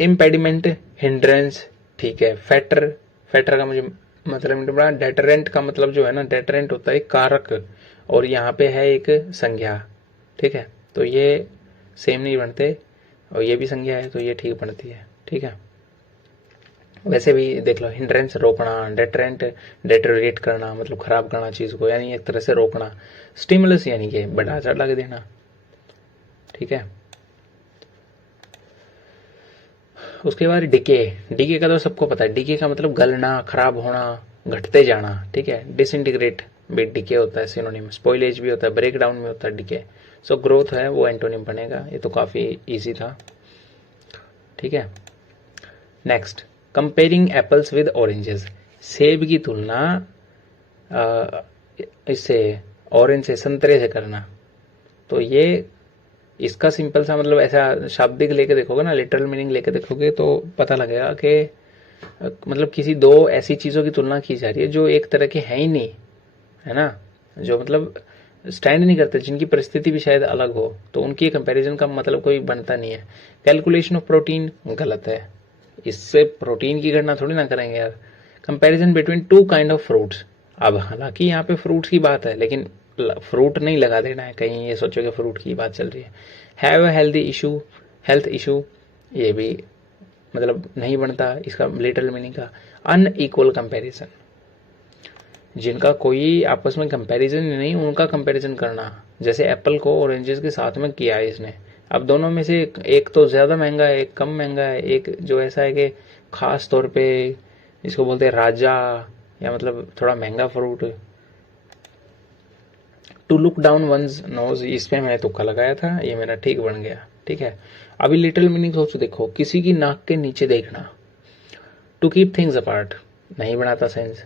इम्पेडिमेंट हिंड्रेंस, ठीक है। फैटर, फैटर का मुझे मतलब, डेटरेंट का मतलब जो है ना, डेटरेंट होता है कारक, और यहाँ पे है एक संज्ञा, ठीक है। तो ये सेम नहीं बनते, और ये भी संज्ञा है तो ये ठीक बनती है, ठीक है। वैसे भी देख लो, हिंड्रेंस रोकना, डेटरेंट डेटोरेट करना मतलब खराब करना चीज को, यानी एक तरह से रोकना। स्टिमुलस यानी कि बढ़ा चढ़ा के देना, ठीक है। उसके बाद डिके, डिके का तो सबको पता है, डिके का मतलब गलना, खराब होना, घटते जाना, ठीक है। डिसइंटीग्रेट भी डिके होता है सिनोनिम, स्पॉइलेज भी होता है, ब्रेक डाउन में होता है डिके। सो ग्रोथ है वो एंटोनिम बनेगा, ये तो काफी इजी था, ठीक है। Next, comparing apples with oranges, सेब की तुलना इससे ऑरेंज से, संतरे से करना। तो ये इसका सिंपल सा मतलब ऐसा शाब्दिक लेके देखोगे ना, लिटरल मीनिंग लेके देखोगे तो पता लगेगा कि मतलब किसी दो ऐसी चीजों की तुलना की जा रही है जो एक तरह के हैं ही नहीं, है ना, जो मतलब स्टैंड नहीं करते, जिनकी परिस्थिति भी शायद अलग हो, तो उनकी कंपैरिजन का मतलब कोई बनता नहीं है। कैलकुलेशन ऑफ प्रोटीन गलत है, इससे प्रोटीन की गणना थोड़ी ना करेंगे यार। Comparison between two kind of fruits, अब हालांकि यहाँ पे फ्रूट्स की बात है, लेकिन फ्रूट नहीं लगा देना है कहीं ये सोचो कि फ्रूट की बात चल रही है। Have a healthy issue, health issue, ये भी मतलब नहीं बनता इसका लिटरल मीनिंग का। अनइक्वल कंपैरिजन, जिनका कोई आपस में कंपैरिजन नहीं, उनका कंपैरिजन करना, जैसे एप्पल को ऑरेंजेस के साथ में किया है इसने। अब दोनों में से एक तो ज्यादा महंगा है, एक कम महंगा है, एक जो ऐसा है कि खास तौर पे इसको बोलते हैं राजा, या मतलब थोड़ा महंगा fruit. To look down one's nose, इसमें मैंने तुक्का लगाया था, ये मेरा ठीक बन गया। ठीक है, अभी लिटिल मीनिंग सोचो, देखो किसी की नाक के नीचे देखना, टू कीप थिंग्स अपार्ट नहीं बनाता सेंस।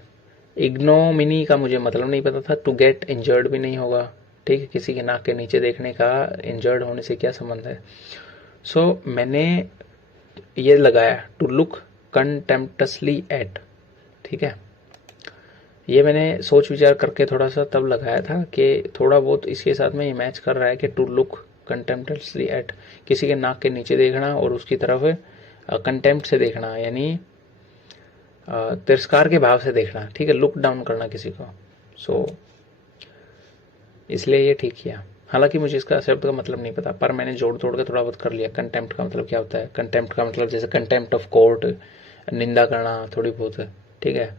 इग्नोमिनी का मुझे मतलब नहीं पता था, टू गेट इंजर्ड भी नहीं होगा। ठीक है, किसी की नाक के नीचे देखने का इंजर्ड होने से क्या संबंध है। सो मैंने ये लगाया टू लुक कंटेम्प्टसली एट। ठीक है, ये मैंने सोच विचार करके थोड़ा सा तब लगाया था कि थोड़ा बहुत इसके साथ में ये मैच कर रहा है कि टू लुक कंटेम्प्टसली एट, किसी के नाक के नीचे देखना और उसकी तरफ कंटेम्प्ट से देखना, यानी तिरस्कार के भाव से देखना। ठीक है, लुक डाउन करना किसी को। सो इसलिए ये ठीक किया। हालांकि मुझे इसका शब्द का मतलब नहीं पता, पर मैंने जोड़ तोड़ के थोड़ा बहुत कर लिया। कंटेम्प्ट का मतलब क्या होता है, कंटेम्प्ट का मतलब जैसे कंटेम्प्ट ऑफ कोर्ट, निंदा करना थोड़ी बहुत है। ठीक है,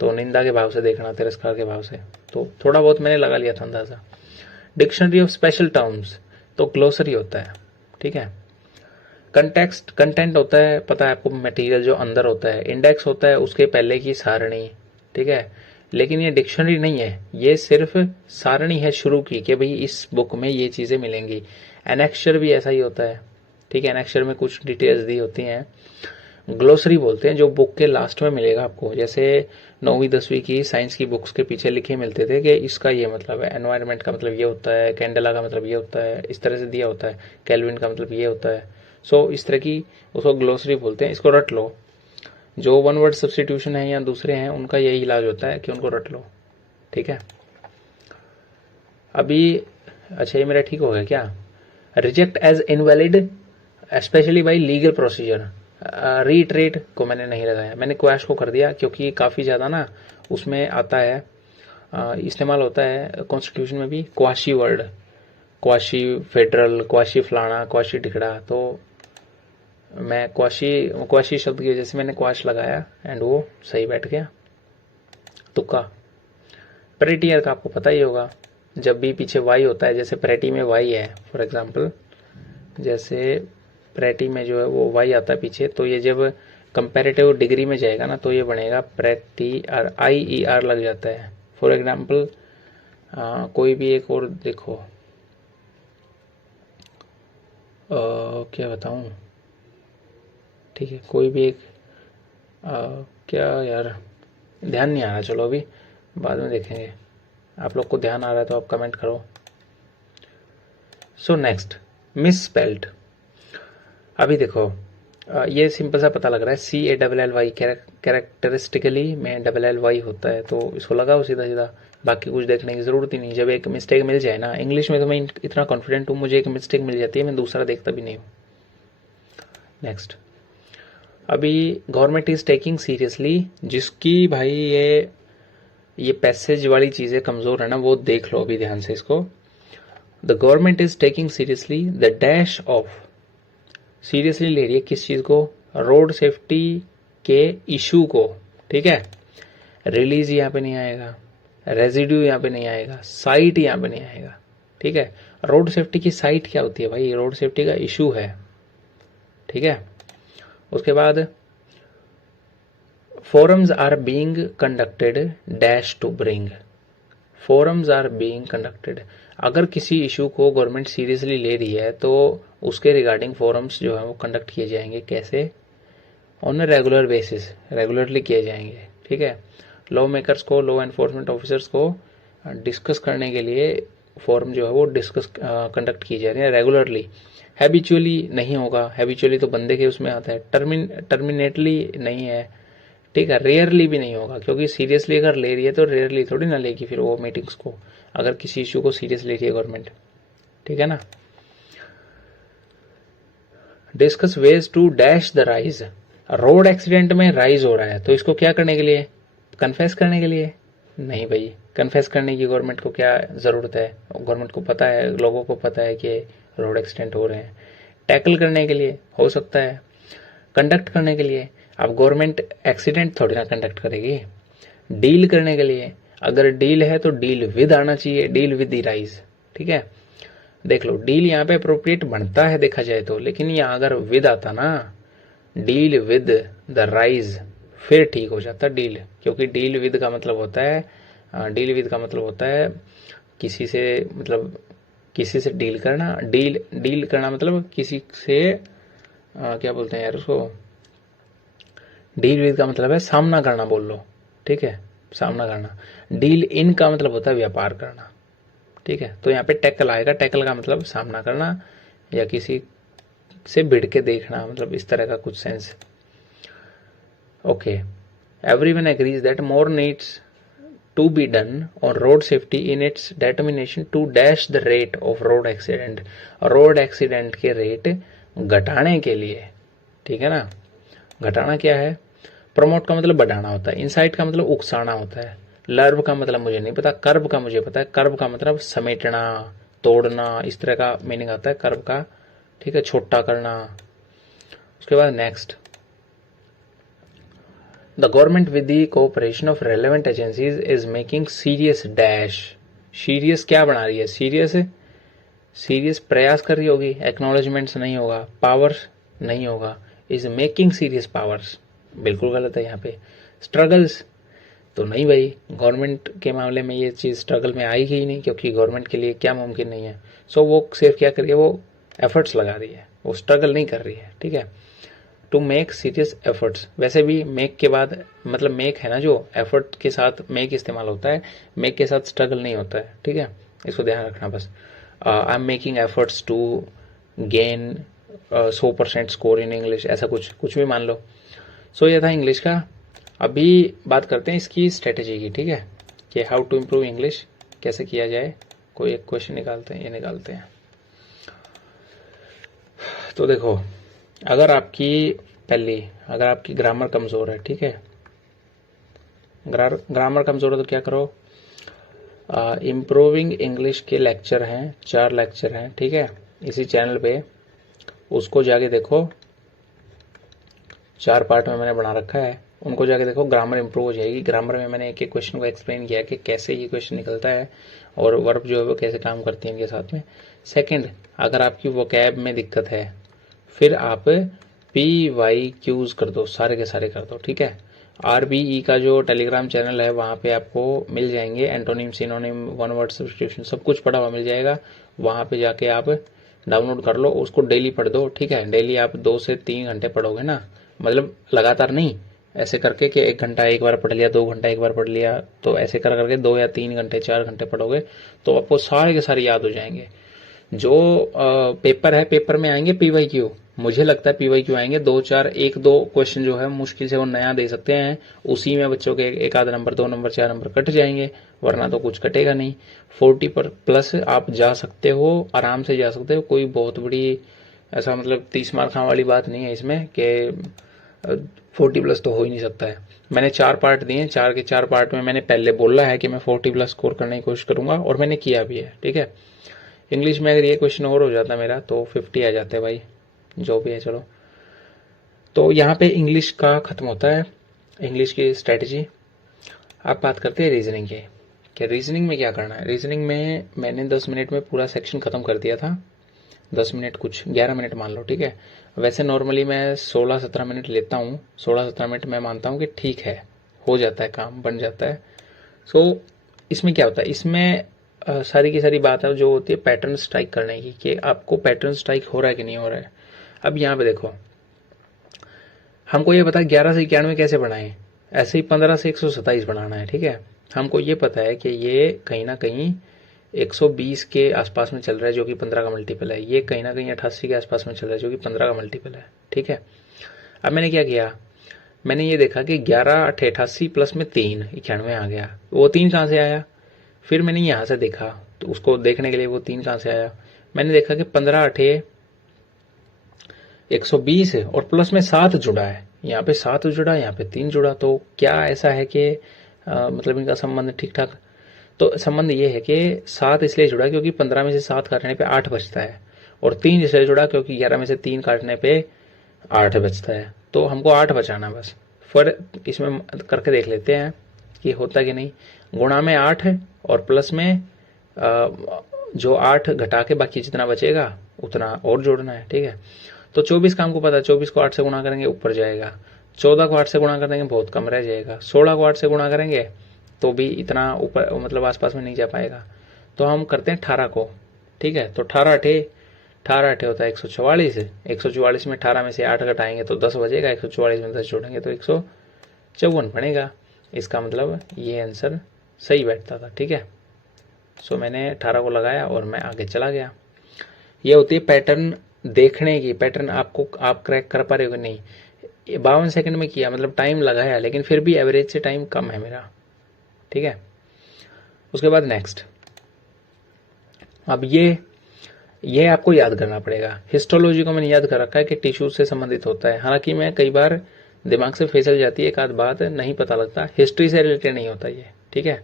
तो निंदा के भाव से देखना, तिरस्कार के भाव से, तो थोड़ा बहुत मैंने लगा लिया था अंदाजा। डिक्शनरी ऑफ स्पेशल टर्म्स तो ग्लोसरी होता है। ठीक है, कंटेक्स्ट कंटेंट होता है, पता है आपको, मटेरियल जो अंदर होता है। इंडेक्स होता है उसके पहले की सारणी। ठीक है, लेकिन ये डिक्शनरी नहीं है, ये सिर्फ सारणी है शुरू की कि भाई इस बुक में ये चीजें मिलेंगी। एनेक्चर भी ऐसा ही होता है। ठीक है, एनेक्चर में कुछ डिटेल्स दी होती हैं। ग्लोसरी बोलते हैं जो बुक के लास्ट में मिलेगा आपको, जैसे 9वीं 10वीं की साइंस की बुक्स के पीछे लिखे मिलते थे कि इसका ये मतलब है, एनवायरनमेंट का मतलब ये होता है, कैंडेला का मतलब ये होता है, इस तरह से दिया होता है, केल्विन का मतलब ये होता है। सो इस तरह की उसको ग्लोसरी बोलते हैं, इसको रट लो। जो वन वर्ड सब्सटीट्यूशन है या दूसरे हैं उनका यही इलाज होता है कि उनको रट लो। ठीक है, अभी अच्छा ये मेरा ठीक हो गया क्या। Reject as invalid specially by legal procedure, retreat को मैंने नहीं लगाया, मैंने क्वैश को कर दिया क्योंकि काफ़ी ज़्यादा ना उसमें आता है, इस्तेमाल होता है कॉन्स्टिट्यूशन में भी quasi word, quasi federal, quasi फलाना, क्वाशी टिकड़ा। तो मैं क्वाशी शब्द की वजह से मैंने क्वाश लगाया एंड वो सही बैठ गया, तुक्का। प्रेटियर का आपको पता ही होगा, जब भी पीछे वाई होता है, जैसे प्रेटी में वाई है फॉर एग्जांपल, जैसे प्रेटी में जो है वो वाई आता है पीछे, तो ये जब कंपैरेटिव डिग्री में जाएगा ना तो ये बनेगा प्रेटी आर, IER लग जाता है। फॉर एग्जांपल कोई भी एक और देखो, क्या बताऊं, ठीक है कोई भी एक क्या यार ध्यान नहीं आ रहा, चलो अभी बाद में देखेंगे। आप लोग को ध्यान आ रहा है तो आप कमेंट करो। So next, miss spelled. अभी देखो ये सिंपल सा पता लग रहा है, CALLY कैरेक्टरिस्टिकली में LLY होता है, तो इसको लगाओ सीधा सीधा, बाकी कुछ देखने की जरूरत ही नहीं। जब एक मिस्टेक मिल जाए ना, इंग्लिश में तो मैं इतना कॉन्फिडेंट हूँ, मुझे एक मिस्टेक मिल जाती है मैं दूसरा देखता भी नहीं हूँ। नेक्स्ट, अभी गवर्नमेंट इज टेकिंग सीरियसली, जिसकी भाई ये पैसेज वाली चीजें कमजोर है ना, वो देख लो अभी ध्यान से इसको। The government is taking seriously the dash of, seriously ले रही है किस चीज को, रोड सेफ्टी के इशू को। ठीक है, रिलीज यहाँ पे नहीं आएगा, रेजिड्यू यहाँ पे नहीं आएगा, साइट यहाँ पे नहीं आएगा। ठीक है, रोड सेफ्टी की साइट क्या होती है भाई, रोड सेफ्टी का इशू है। ठीक है, उसके बाद forums are being conducted dash to bring, forums are being conducted, अगर किसी इशू को गवर्नमेंट सीरियसली ले रही है तो उसके रिगार्डिंग फोरम्स जो है वो कंडक्ट किए जाएंगे, कैसे, on a regular basis, regularly किए जाएंगे। ठीक है, लॉ मेकर्स को, लॉ एनफोर्समेंट ऑफिसर्स को डिस्कस करने के लिए फोरम जो है वो डिस्कस कंडक्ट की जा रही है रेगुलरली। हैबिचुअली नहीं होगा, हैबिचुअली तो बंदे के उसमें आता है, टर्मिनेटली नहीं है। ठीक है, रेयरली भी नहीं होगा, क्योंकि सीरियसली अगर ले रही है तो रेयरली थोड़ी ना लेगी फिर वो मीटिंग्स को, अगर किसी इशू को सीरियस ले रही है गवर्नमेंट। ठीक है ना, discuss ways to dash the rise, road accident में राइज हो रहा है तो इसको क्या करने के लिए, कन्फेस करने के लिए। नहीं भाई, कन्फेस करने की गवर्नमेंट को क्या जरूरत है, गवर्नमेंट को पता है, लोगों को पता है कि रोड एक्सीडेंट हो रहे हैं। टैकल करने के लिए हो सकता है, कंडक्ट करने के लिए, अब गवर्नमेंट एक्सीडेंट थोड़ी ना कंडक्ट करेगी। डील करने के लिए, अगर डील है तो डील विद आना चाहिए, डील विद द राइज। ठीक है, देख लो डील यहाँ पे अप्रोप्रिएट बनता है देखा जाए तो, लेकिन यहाँ अगर विद आता ना, डील विद द राइज, फिर ठीक हो जाता डील, क्योंकि डील विद का मतलब होता है किसी से मतलब किसी से डील करना, डील करना मतलब किसी से क्या बोलते हैं यार उसको, डील विद का मतलब है सामना करना बोल लो, ठीक है, सामना करना। डील इन का मतलब होता है व्यापार करना, ठीक है। तो यहाँ पे टैकल आएगा, टैकल का मतलब सामना करना या किसी से भिड़ के देखना, मतलब इस तरह का कुछ sense. Okay, everyone agrees that more needs to be done on road safety in its determination to dash the rate of road accident। Road accident के रेट घटाने के लिए, ठीक है ना। घटाना क्या है, प्रमोट का मतलब बढ़ाना होता है, इनसाइट का मतलब उकसाना होता है, लर्व का मतलब मुझे नहीं पता, कर्व का मुझे पता है, कर्व का मतलब समेटना, तोड़ना, इस तरह का मीनिंग आता है कर्व का, ठीक है, छोटा करना। उसके बाद next, The government with the cooperation of relevant agencies is making serious dash। Serious क्या बना रही है, सीरियस प्रयास कर रही होगी, एक्नॉलेजमेंट्स नहीं होगा, पावर्स नहीं होगा, इज मेकिंग सीरियस पावर्स, बिल्कुल गलत है यहाँ पे। स्ट्रगल्स तो नहीं भाई, गवर्नमेंट के मामले में ये चीज़ स्ट्रगल में आएगी ही नहीं, क्योंकि गवर्नमेंट के लिए क्या मुमकिन नहीं है। सो वो सिर्फ क्या कर रही है, वो एफर्ट्स लगा रही है, वो स्ट्रगल नहीं कर रही है, ठीक है। टू मेक सीरियस एफर्ट्स, वैसे भी मेक के बाद मतलब मेक है ना, जो एफर्ट के साथ मेक इस्तेमाल होता है, मेक के साथ स्ट्रगल नहीं होता है, ठीक है, इसको ध्यान रखना बस। I am making efforts to gain 100% score in English, ऐसा कुछ भी मान लो। सो ये था इंग्लिश का। अभी बात करते हैं इसकी स्ट्रेटेजी की, ठीक है, कि हाउ टू इम्प्रूव इंग्लिश, कैसे किया जाए। कोई एक क्वेश्चन निकालते हैं, ये निकालते हैं। तो देखो, अगर आपकी ग्रामर कमज़ोर है, ठीक है, ग्रामर कमज़ोर है तो क्या करो, इम्प्रूविंग इंग्लिश के लेक्चर हैं, 4 लेक्चर हैं, ठीक है, इसी चैनल पे, उसको जाके देखो, 4 पार्ट में मैंने बना रखा है, उनको जाके देखो, ग्रामर इंप्रूव हो जाएगी। ग्रामर में मैंने एक एक क्वेश्चन को एक्सप्लेन किया कि कैसे ये क्वेश्चन निकलता है और वर्ब जो है वो कैसे काम करती है इनके साथ में। सेकंड, अगर आपकी वोकैब में दिक्कत है, फिर आप PYQs कर दो, सारे के सारे कर दो, ठीक है। RBE का जो टेलीग्राम चैनल है वहाँ पे आपको मिल जाएंगे antonym, synonym, one word substitution, सब कुछ पढ़ा हुआ मिल जाएगा। वहाँ पे जाके आप डाउनलोड कर लो, उसको डेली पढ़ दो, ठीक है। डेली आप 2 से 3 घंटे पढ़ोगे ना, मतलब लगातार नहीं, ऐसे करके कि 1 घंटा एक बार पढ़ लिया, 2 घंटा एक बार पढ़ लिया, तो ऐसे कर करके 2 या 3 घंटे 4 घंटे पढ़ोगे तो आपको सारे के सारे याद हो जाएंगे। जो पेपर है, पेपर में आएंगे PYQ, मुझे लगता है PYQ आएंगे 2-4, 1-2 क्वेश्चन जो है मुश्किल से वो नया दे सकते हैं, उसी में बच्चों के 1 आध नंबर, 2 नंबर, 4 नंबर कट जाएंगे, वरना तो कुछ कटेगा नहीं। 40 पर प्लस आप जा सकते हो, आराम से जा सकते हो, कोई बहुत बड़ी ऐसा मतलब 30 मार्क वाली बात नहीं है इसमें कि 40 प्लस तो हो ही नहीं सकता है। मैंने 4 पार्ट दिए, 4 के 4 पार्ट में मैंने पहले बोला है कि मैं 40 प्लस स्कोर करने की कोशिश करूंगा, और मैंने किया भी है, ठीक है। इंग्लिश में अगर ये क्वेश्चन और हो जाता मेरा तो 50 आ जाते भाई, जो भी है चलो। तो यहाँ पे इंग्लिश का खत्म होता है, इंग्लिश की स्ट्रेटजी। आप बात करते हैं रीजनिंग की, कि रीजनिंग में क्या करना है। रीजनिंग में मैंने 10 मिनट में पूरा सेक्शन खत्म कर दिया था, 10 मिनट कुछ 11 मिनट मान लो, ठीक है। वैसे नॉर्मली मैं 16-17 मिनट लेता हूँ, 16-17 मिनट मैं मानता हूँ कि ठीक है, हो जाता है काम, बन जाता है। सो इसमें क्या होता है, इसमें सारी की सारी बात है जो होती है पैटर्न स्ट्राइक करने की, कि आपको पैटर्न स्ट्राइक हो रहा है कि नहीं हो रहा है। अब यहाँ पे देखो, हमको ये पता है 11 से 91 कैसे बनाएं, ऐसे ही 15 से 127 बनाना है, ठीक है। हमको ये पता है कि ये कहीं ना कहीं 120 के आसपास में चल रहा है, जो कि 15 का मल्टीपल है। ये कहीं ना कहीं 88 के आसपास में चल रहा है, जो कि 15 का मल्टीपल है, ठीक है। अब मैंने क्या किया, मैंने ये देखा कि 11 88 प्लस में 3 91 आ गया। वो 3 कहाँ से आया, फिर मैंने यहाँ से देखा, तो उसको देखने के लिए वो 3 कहाँ से आया, मैंने देखा कि 15 8 120 है, और प्लस में 7 जुड़ा है, यहाँ पे 7 जुड़ा, यहाँ पे 3 जुड़ा। तो क्या ऐसा है कि मतलब इनका संबंध ठीक ठाक, तो संबंध ये है कि 7 इसलिए जुड़ा क्योंकि 15 में से 7 काटने पे 8 बचता है, और 3 इसलिए जुड़ा क्योंकि 11 में से 3 काटने पे 8 बचता है। तो हमको 8 बचाना बस। फिर इसमें करके देख लेते हैं कि होता कि नहीं। गुणा में 8 है और प्लस में जो 8 घटा के बाकी जितना बचेगा उतना और जोड़ना है, ठीक है। तो 24 का हमको पता है, 24 को 8 से गुणा करेंगे ऊपर जाएगा, 14 को 8 से गुणा कर देंगे बहुत कम रह जाएगा, 16 को 8 से गुणा करेंगे तो भी इतना ऊपर मतलब आसपास में नहीं जा पाएगा। तो हम करते हैं 18 को, ठीक है। तो 18 होता है 144, 144 में 18 में से 8 घटाएंगे तो 10 बचेगा, 144 में 10 जोड़ेंगे तो 154 बनेगा। इसका मतलब ये आंसर सही बैठता था, ठीक है। सो मैंने 18 को लगाया और मैं आगे चला गया। ये होती है पैटर्न देखने की, पैटर्न आप क्रैक कर पा रहे हो कि नहीं। 52 सेकंड में किया, मतलब टाइम लगाया, लेकिन फिर भी एवरेज से टाइम कम है मेरा, ठीक है। उसके बाद नेक्स्ट, अब ये आपको याद करना पड़ेगा। हिस्टोलॉजी को मैंने याद कर रखा है कि टिश्यू से संबंधित होता है, हालांकि मैं कई बार दिमाग से फिसल जाती है एक आध बात, नहीं पता लगता। हिस्ट्री से रिलेटेड नहीं होता ये, ठीक है।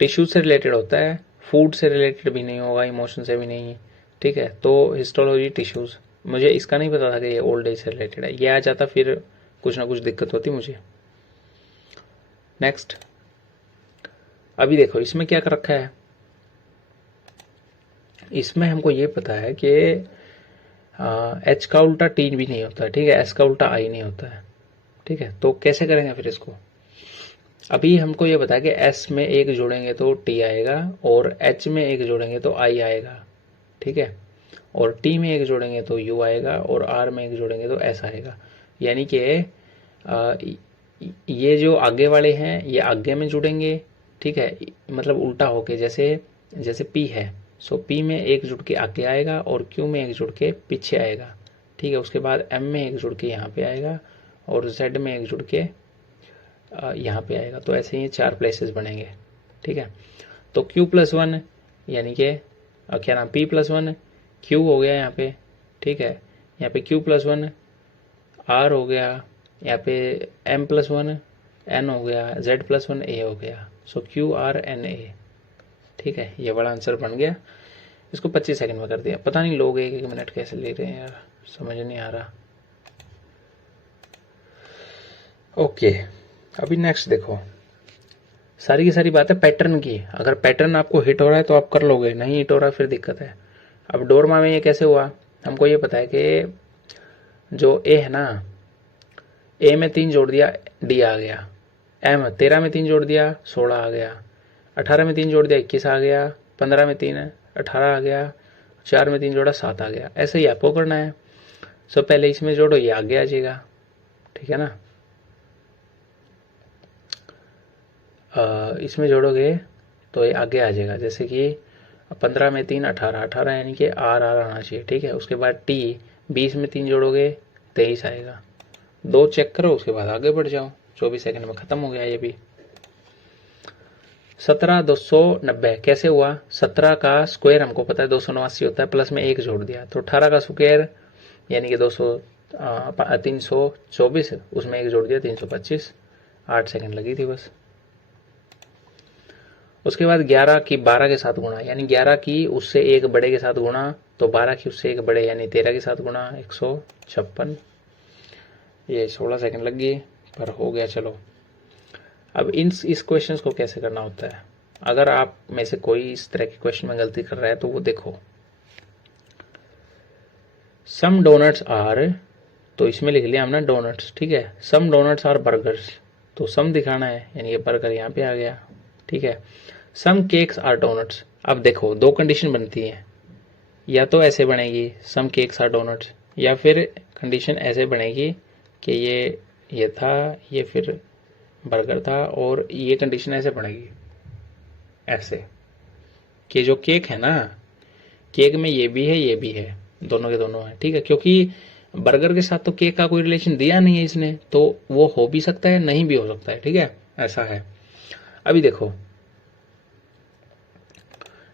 टिश्यू से रिलेटेड होता है, फूड से रिलेटेड भी नहीं होगा, इमोशन से भी नहीं, ठीक है। तो हिस्टोलॉजी टिश्यूज, मुझे इसका नहीं पता था कि ये ओल्ड एज से रिलेटेड है। ये आ जाता फिर कुछ ना कुछ दिक्कत होती मुझे। नेक्स्ट, अभी देखो इसमें क्या कर रखा है। इसमें हमको ये पता है कि एच का उल्टा टी भी नहीं होता है, ठीक है। एस का उल्टा आई नहीं होता है, ठीक है। तो कैसे करेंगे फिर इसको। अभी हमको ये पता है कि एस में एक जोड़ेंगे तो टी आएगा, और एच में एक जोड़ेंगे तो आई आएगा, ठीक है। और टी में एक जोड़ेंगे तो यू आएगा, और आर में एक जोड़ेंगे तो एस आएगा। यानी कि ये जो आगे वाले हैं ये आगे में जुड़ेंगे, ठीक है, मतलब उल्टा होके, जैसे पी है, सो पी में एक जुड़ के आगे आएगा और क्यू में एक जुड़ के पीछे आएगा, ठीक है। उसके बाद एम में एक जुड़ के यहाँ पे आएगा, और जेड में एक जुड़ के यहाँ पे आएगा। तो ऐसे ही 4 प्लेसेस बनेंगे, ठीक है। तो Q+1 यानी कि क्या नाम, P+1 Q हो गया यहाँ पे, ठीक है। यहाँ पे Q+1 R हो गया, यहाँ पे M+1 N हो गया, Z+1 A हो गया। सो QRNA, ठीक है। ये बड़ा आंसर बन गया। इसको 25 सेकंड में कर दिया। पता नहीं लोग 1-1 मिनट कैसे ले रहे हैं यार, समझ नहीं आ रहा। ओके, अभी नेक्स्ट देखो, सारी की सारी बात है पैटर्न की। अगर पैटर्न आपको हिट हो रहा है तो आप कर लोगे, नहीं हिट हो रहा फिर दिक्कत है। अब डोरमा में ये कैसे हुआ, हमको ये पता है कि जो ए है ना, ए में 3 जोड़ दिया डी आ गया, एम 13 में 3 जोड़ दिया 16 आ गया, 18 में 3 जोड़ दिया 21 आ गया, 15 में 3 18 आ गया, 4 में 3 जोड़ा 7 आ गया। ऐसे ही आपको करना है। सो पहले इसमें जोड़ो, ये आगे आ जाएगा, ठीक है ना। इसमें जोड़ोगे तो ये आगे आ जाएगा, जैसे कि 15 में 3 18, 18 यानी कि आर आना चाहिए, ठीक है। उसके बाद टी 20 में 3 जोड़ोगे 23 आएगा। 2 चेक करो, उसके बाद आगे बढ़ जाओ। 24 सेकंड में खत्म हो गया ये भी। 17 290 कैसे हुआ, 17 का स्क्वायर हमको पता है 289 होता है, प्लस में 1 जोड़ दिया तो 18 का स्क्वायर यानी कि 324, उसमें 1 जोड़ दिया 325। 8 सेकंड लगी थी बस। उसके बाद 11 की 12 के साथ गुणा, यानी 11 की उससे एक बड़े के साथ गुणा, तो 12 की उससे एक बड़े यानी 13 के साथ गुणा, 156। ये 16 सेकंड लग गई पर हो गया। चलो, अब इस क्वेश्चन को कैसे करना होता है। अगर आप में से कोई इस तरह के क्वेश्चन में गलती कर रहा है तो वो देखो, सम डोनट्स आर, तो इसमें लिख लिया हमने डोनट्स, ठीक है। सम डोनट्स आर बर्गर्स, तो सम दिखाना है, यानी ये बर्गर यहाँ पे आ गया, ठीक है। सम केक्स आर डोनट्स, अब देखो 2 कंडीशन बनती है, या तो ऐसे बनेगी सम केक्स आर डोनट्स, या फिर कंडीशन ऐसे बनेगी कि ये था, ये फिर बर्गर था, और ये कंडीशन ऐसे बनेगी ऐसे कि जो केक है ना, केक में ये भी है ये भी है, दोनों के दोनों है, ठीक है। क्योंकि बर्गर के साथ तो केक का कोई रिलेशन दिया नहीं है इसने, तो वो हो भी सकता है नहीं भी हो सकता है, ठीक है, ऐसा है। अभी देखो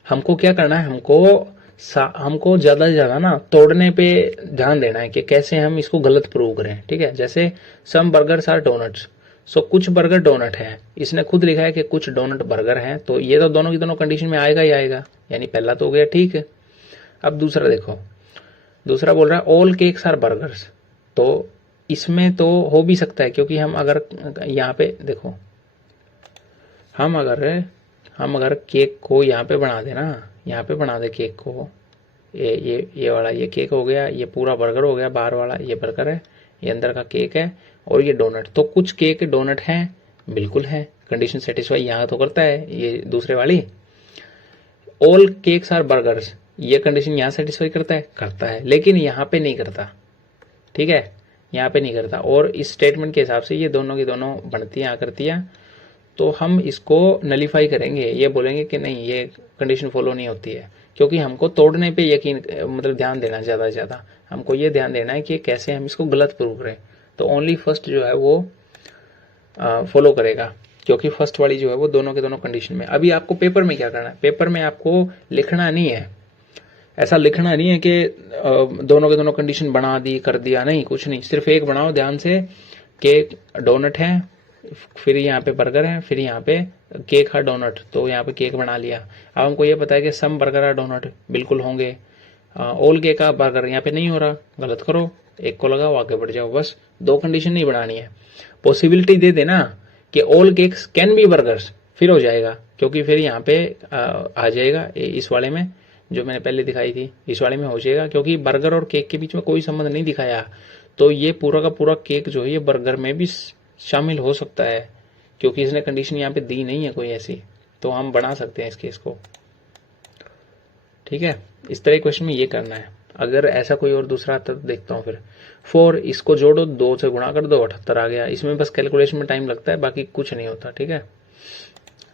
हमको क्या करना है, हमको ज्यादा से ज्यादा ना तोड़ने पे ध्यान देना है कि कैसे हम इसको गलत प्रूव करें, ठीक है। जैसे सम बर्गर्स आर डोनट्स, सो कुछ बर्गर डोनट है, इसने खुद लिखा है कि कुछ डोनट बर्गर हैं, तो ये तो दोनों की दोनों कंडीशन में आएगा ही आएगा, यानी पहला तो हो गया, ठीक है। अब दूसरा देखो, दूसरा बोल रहा है ऑल केक्स आर बर्गर्स, तो इसमें तो हो भी सकता है, क्योंकि हम अगर यहाँ पे देखो, हम अगर केक को यहाँ पे बना दे ना, यहाँ पे बना दे केक को, ये वाला ये केक हो गया, ये पूरा बर्गर हो गया, बाहर वाला ये बर्गर है, ये अंदर का केक है, और ये डोनट, तो कुछ केक डोनट हैं, बिल्कुल है, कंडीशन सेटिस्फाई यहाँ तो करता है ये दूसरे वाली। ऑल केक्स आर बर्गर्स, ये कंडीशन यहां सेटिस्फाई करता है, लेकिन यहां पे नहीं करता, ठीक है, यहाँ पे नहीं करता। और इस स्टेटमेंट के हिसाब से ये दोनों की दोनों बनतियां आकृतियां, तो हम इसको नलीफाई करेंगे, ये बोलेंगे कि नहीं ये कंडीशन फॉलो नहीं होती है, क्योंकि हमको तोड़ने पे यकीन मतलब ध्यान देना ज्यादा से ज्यादा, हमको ये ध्यान देना है कि कैसे हम इसको गलत प्रूव करें। तो ओनली फर्स्ट जो है वो फॉलो करेगा, क्योंकि फर्स्ट वाली जो है वो दोनों के दोनों कंडीशन में। अभी आपको पेपर में क्या करना है, पेपर में आपको लिखना नहीं है, ऐसा लिखना नहीं है कि दोनों के दोनों कंडीशन बना दी कर दिया, नहीं कुछ नहीं, सिर्फ एक बनाओ ध्यान से, केक डोनट है, फिर यहाँ पे बर्गर है, फिर यहाँ पे केक है डोनट, तो यहाँ पे केक बना लिया। अब हमको ये पता है कि सम बर्गर है डोनट बिल्कुल होंगे, ऑल केक का बर्गर यहाँ पे नहीं हो रहा, गलत करो, एक को लगाओ आगे बढ़ जाओ, बस दो कंडीशन नहीं बनानी है। पॉसिबिलिटी दे देना कि all cakes can be burgers, फिर हो जाएगा, क्योंकि फिर यहाँ पे आ जाएगा इस वाले में जो मैंने पहले दिखाई थी, इस वाले में हो जाएगा, क्योंकि बर्गर और केक के बीच में कोई संबंध नहीं दिखाया, तो ये पूरा का पूरा केक जो है ये बर्गर में भी शामिल हो सकता है, क्योंकि इसने कंडीशन यहाँ पे दी नहीं है कोई ऐसी, तो हम बना सकते हैं इस केस को, ठीक है। इस तरह क्वेश्चन में ये करना है। अगर ऐसा कोई और दूसरा आता तो देखता हूँ फिर। 4 इसको जोड़ो, 2 से गुणा कर दो, 78 आ गया। इसमें बस कैलकुलेशन में टाइम लगता है, बाकी कुछ नहीं होता, ठीक है।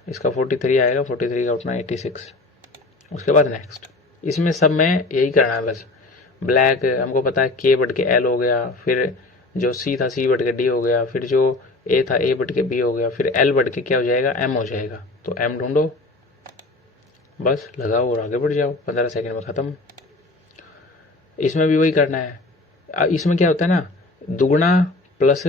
इसका 43 आएगा, 43 का उठना 86। उसके बाद नेक्स्ट, इसमें सब में यही करना है बस। ब्लैक हमको पता है के बढ़ के एल हो गया, फिर जो सी था सी बढ़ के डी हो गया, फिर जो ए था ए बढ़ के बी हो गया, फिर एल बढ़ के क्या हो जाएगा एम हो जाएगा। तो एम ढूंढो, बस लगाओ और आगे बढ़ जाओ, 15 सेकंड में खत्म। इसमें भी वही करना है। इसमें क्या होता है ना, दुगुना प्लस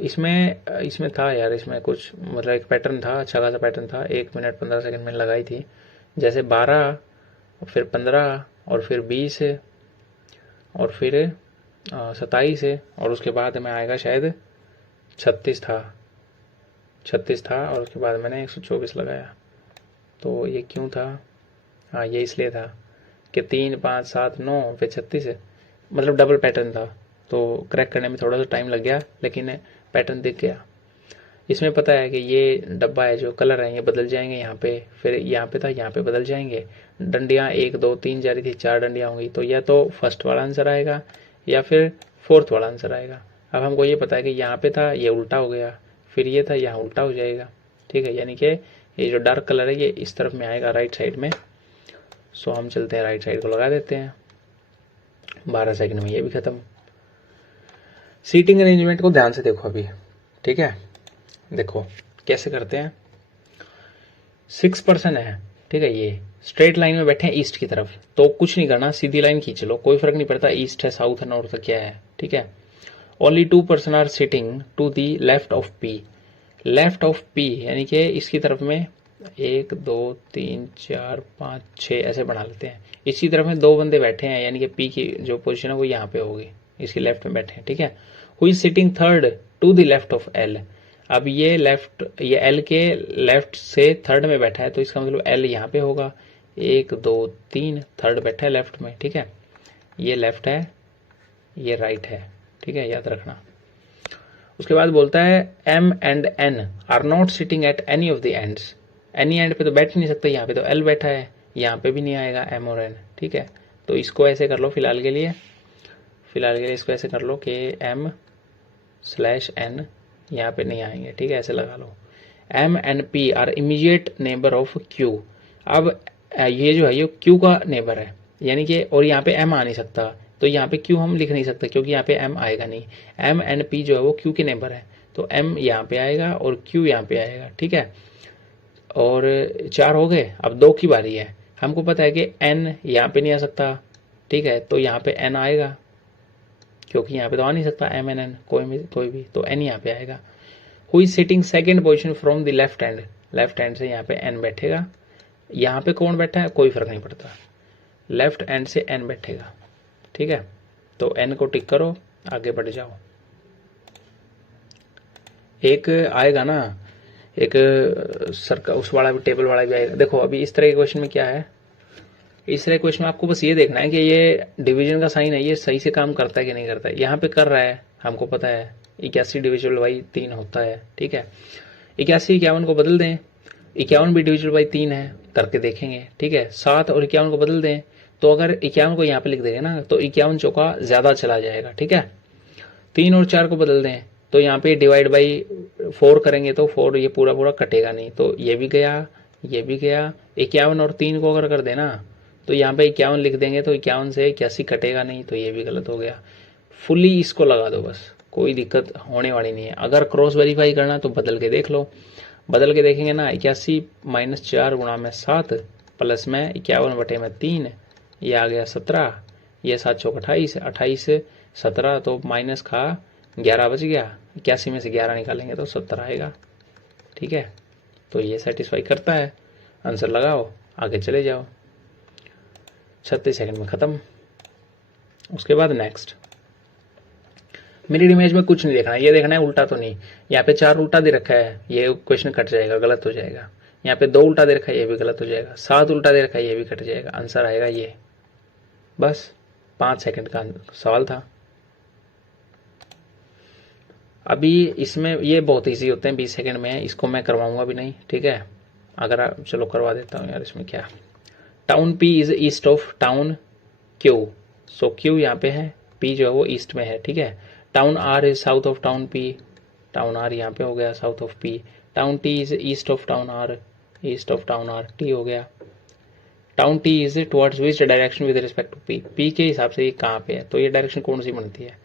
इसमें था यार, इसमें कुछ मतलब एक पैटर्न था, अच्छा खासा पैटर्न था, 1 मिनट 15 सेकंड में लगाई थी, जैसे 12 फिर 15 और फिर 20 और फिर 27 और उसके बाद में आएगा शायद 36 था और उसके बाद मैंने 124 लगाया। तो ये क्यों था, हाँ ये इसलिए था कि 3 5 7 9 फिर 36 मतलब डबल पैटर्न था, तो क्रैक करने में थोड़ा सा टाइम लग गया, लेकिन पैटर्न दिख गया। इसमें पता है कि ये डब्बा है, जो कलर है ये बदल जाएंगे यहाँ पे, फिर यहाँ पे था यहाँ पे बदल जाएंगे। डंडियाँ 1 2 3 जा रही थी, 4 डंडियाँ होंगी, तो या तो फर्स्ट वाला आंसर आएगा या फिर फोर्थ वाला आंसर आएगा। अब हमको ये पता है कि यहाँ पे था ये उल्टा हो गया, फिर ये था यहाँ उल्टा हो जाएगा, ठीक है। यानी कि ये जो डार्क कलर है ये इस तरफ में आएगा राइट साइड में। सो हम चलते हैं राइट साइड को लगा देते हैं, 12 सेकंड में ये भी खत्म। सीटिंग अरेंजमेंट को ध्यान से देखो अभी, ठीक है। देखो कैसे करते हैं, 6 पर्सन है, ठीक है, ये स्ट्रेट लाइन में बैठे हैं ईस्ट की तरफ, तो कुछ नहीं करना, सीधी लाइन खींच लो, कोई फर्क नहीं पड़ता ईस्ट है साउथ है नॉर्थ है क्या है, ठीक है। Only 2 person are sitting to the left of P, left of P यानी कि इसकी तरफ में 1 2 3 4 5 6 ऐसे बना लेते हैं। इसी तरफ में 2 बंदे बैठे हैं, यानी कि पी की जो पोजीशन है वो यहाँ पे होगी, इसकी लेफ्ट में बैठे हैं, ठीक है। Who is sitting third to the left of L, अब ये एल के लेफ्ट से थर्ड में बैठा है, तो इसका मतलब एल यहाँ पे होगा। 1 2 3 थर्ड बैठा है लेफ्ट में, ठीक है, ये लेफ्ट है ये राइट है, ठीक है, याद रखना। उसके बाद बोलता है M and N are not sitting at any of the ends, any end पे तो बैठ नहीं सकता, यहाँ पे तो एल बैठा है, यहाँ पे भी नहीं आएगा एम और एन, ठीक है। तो इसको ऐसे कर लो फिलहाल के लिए इसको ऐसे कर लो कि एम स्लैश एन यहाँ पे नहीं आएंगे, ठीक है, ऐसे लगा लो। M and P are immediate neighbour of Q, अब ये जो है ये क्यू का नेबर है, यानी कि और यहाँ पे एम आ नहीं सकता, तो यहाँ पे क्यू हम लिख नहीं सकते क्योंकि यहाँ पे एम आएगा नहीं। एम एंड पी जो है वो क्यू के नेबर है, तो एम यहाँ पे आएगा और क्यू यहाँ पे आएगा, ठीक है। और 4 हो गए, अब 2 की बारी है। हमको पता है कि एन यहाँ पे नहीं आ सकता, ठीक है, तो यहाँ पे एन आएगा क्योंकि यहाँ पे तो आ नहीं सकता एम एन एन कोई भी, तो एन यहाँ पे आएगा। Who is sitting second position from the left hand से यहाँ पे एन बैठेगा, यहाँ पे कौन बैठा है कोई फर्क नहीं पड़ता, लेफ्ट हैंड से एन बैठेगा, ठीक है। तो एन को टिक करो, आगे बढ़ जाओ। एक आएगा ना, एक सर्कल उस वाला भी टेबल वाला भी आएगा। देखो अभी इस तरह के क्वेश्चन में क्या है, इस तरह क्वेश्चन में आपको बस ये देखना है कि ये डिवीजन का साइन है ये सही से काम करता है कि नहीं करता है। यहाँ पे कर रहा है, हमको पता है 81 डिविजिबल बाई 3 होता है, ठीक है। 81 51 को बदल दें, 51 भी डिविजिबल बाई 3 है, करके देखेंगे। ठीक है, 7 और 51 को बदल दें, तो अगर 51 को यहाँ पे लिख देंगे ना तो 51 चौका ज्यादा चला जाएगा। ठीक है, 3 और 4 को बदल दें तो यहाँ पे डिवाइड बाई 4 करेंगे तो 4 ये पूरा पूरा कटेगा नहीं, तो ये भी गया, ये भी गया। 51 और 3 को अगर कर देना तो यहाँ पे 51 लिख देंगे तो 51 से 81 कटेगा नहीं, तो ये भी गलत हो गया। फुल्ली इसको लगा दो, बस कोई दिक्कत होने वाली नहीं है। अगर क्रॉस वेरीफाई करना तो बदल के देख लो, बदल के देखेंगे ना, 81 माइनस 4 गुणा में 7 प्लस में 51 बटे में 3, ये आ गया 17, ये 7 चौक 28, 28 17 तो माइनस का 11 बच गया, 81 में से 11 निकालेंगे तो 70 आएगा। ठीक है, तो ये सेटिस्फाई करता है। आंसर लगाओ, आगे चले जाओ। 36 सेकंड में खत्म। उसके बाद नेक्स्ट, मिरर इमेज में कुछ नहीं देखना है, ये देखना है उल्टा तो नहीं। यहाँ पे 4 उल्टा दे रखा है, ये क्वेश्चन कट जाएगा, गलत हो जाएगा। यहाँ पे 2 उल्टा दे रखा है, ये भी गलत हो जाएगा। 7 उल्टा दे रखा है, ये भी कट जाएगा। आंसर आएगा ये। बस 5 सेकंड का सवाल था। अभी इसमें ये बहुत इजी होते हैं, 20 सेकंड में है, इसको मैं करवाऊंगा भी नहीं। ठीक है, अगर आप चलो करवा देता हूँ यार, इसमें क्या। Town P is east of town Q, so Q यहाँ पे है, पी जो है वो ईस्ट में है। ठीक है, town R is south of town P, town R यहाँ पे हो गया south of P. Town T is east of town R, east of town R, T हो गया। Town T is towards which direction with respect to P, P के हिसाब से ये कहाँ पे है, तो ये डायरेक्शन कौन सी बनती है।